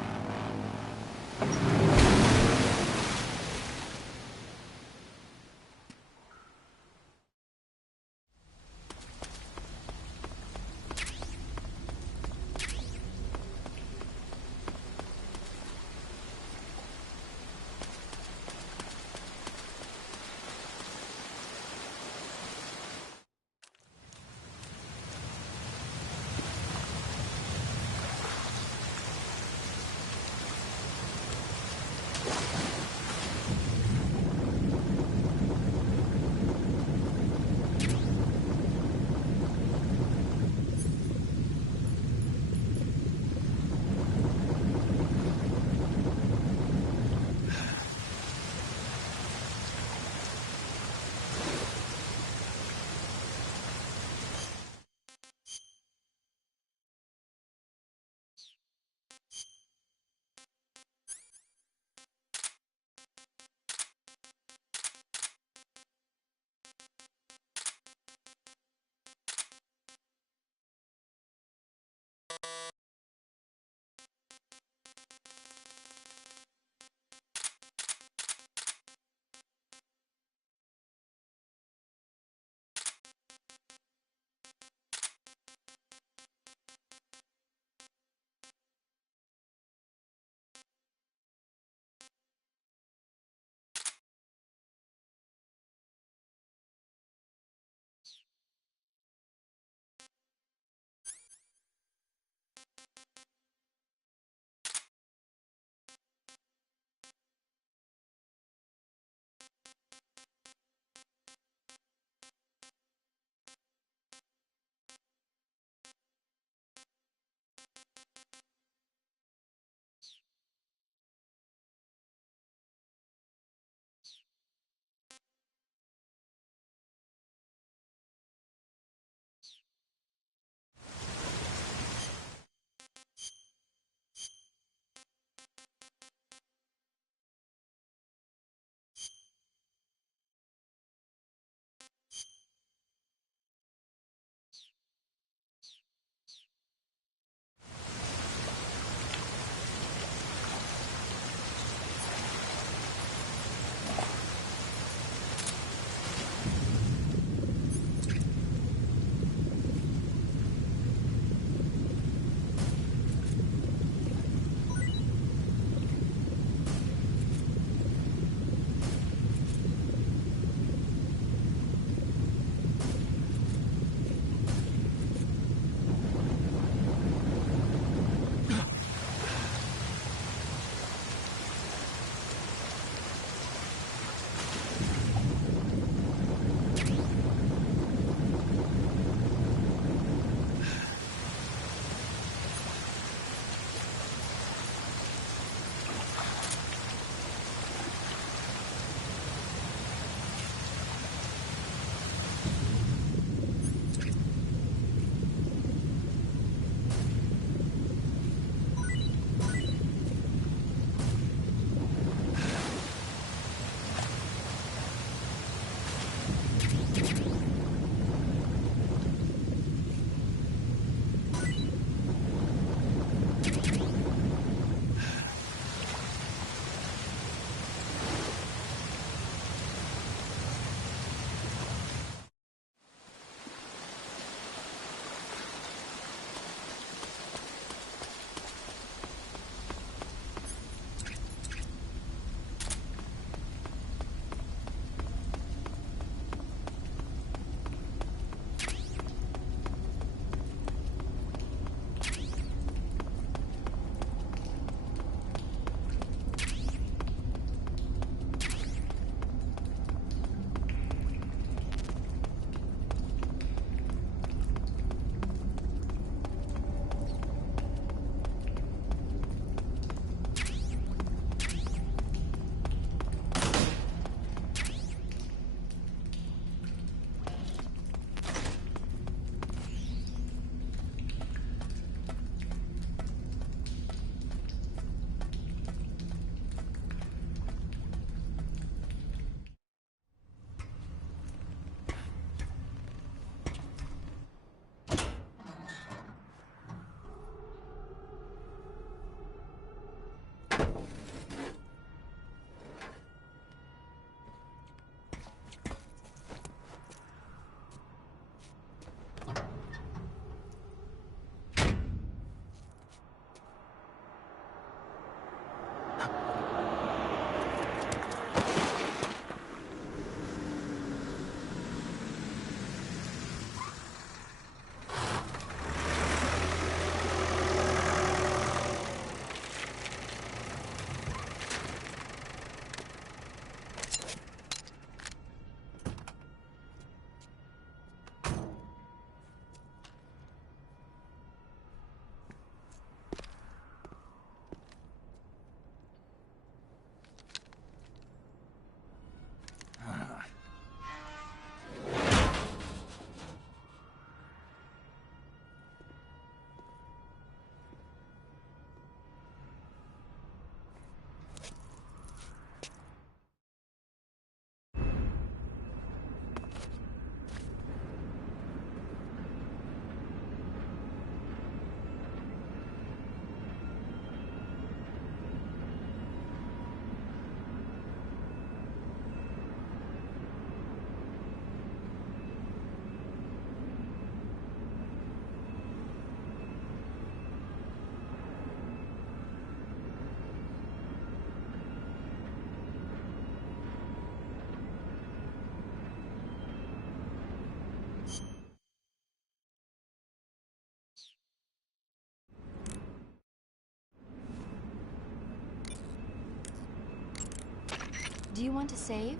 Do you want to save?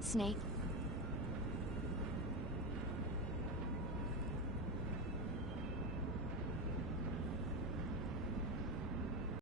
Snake,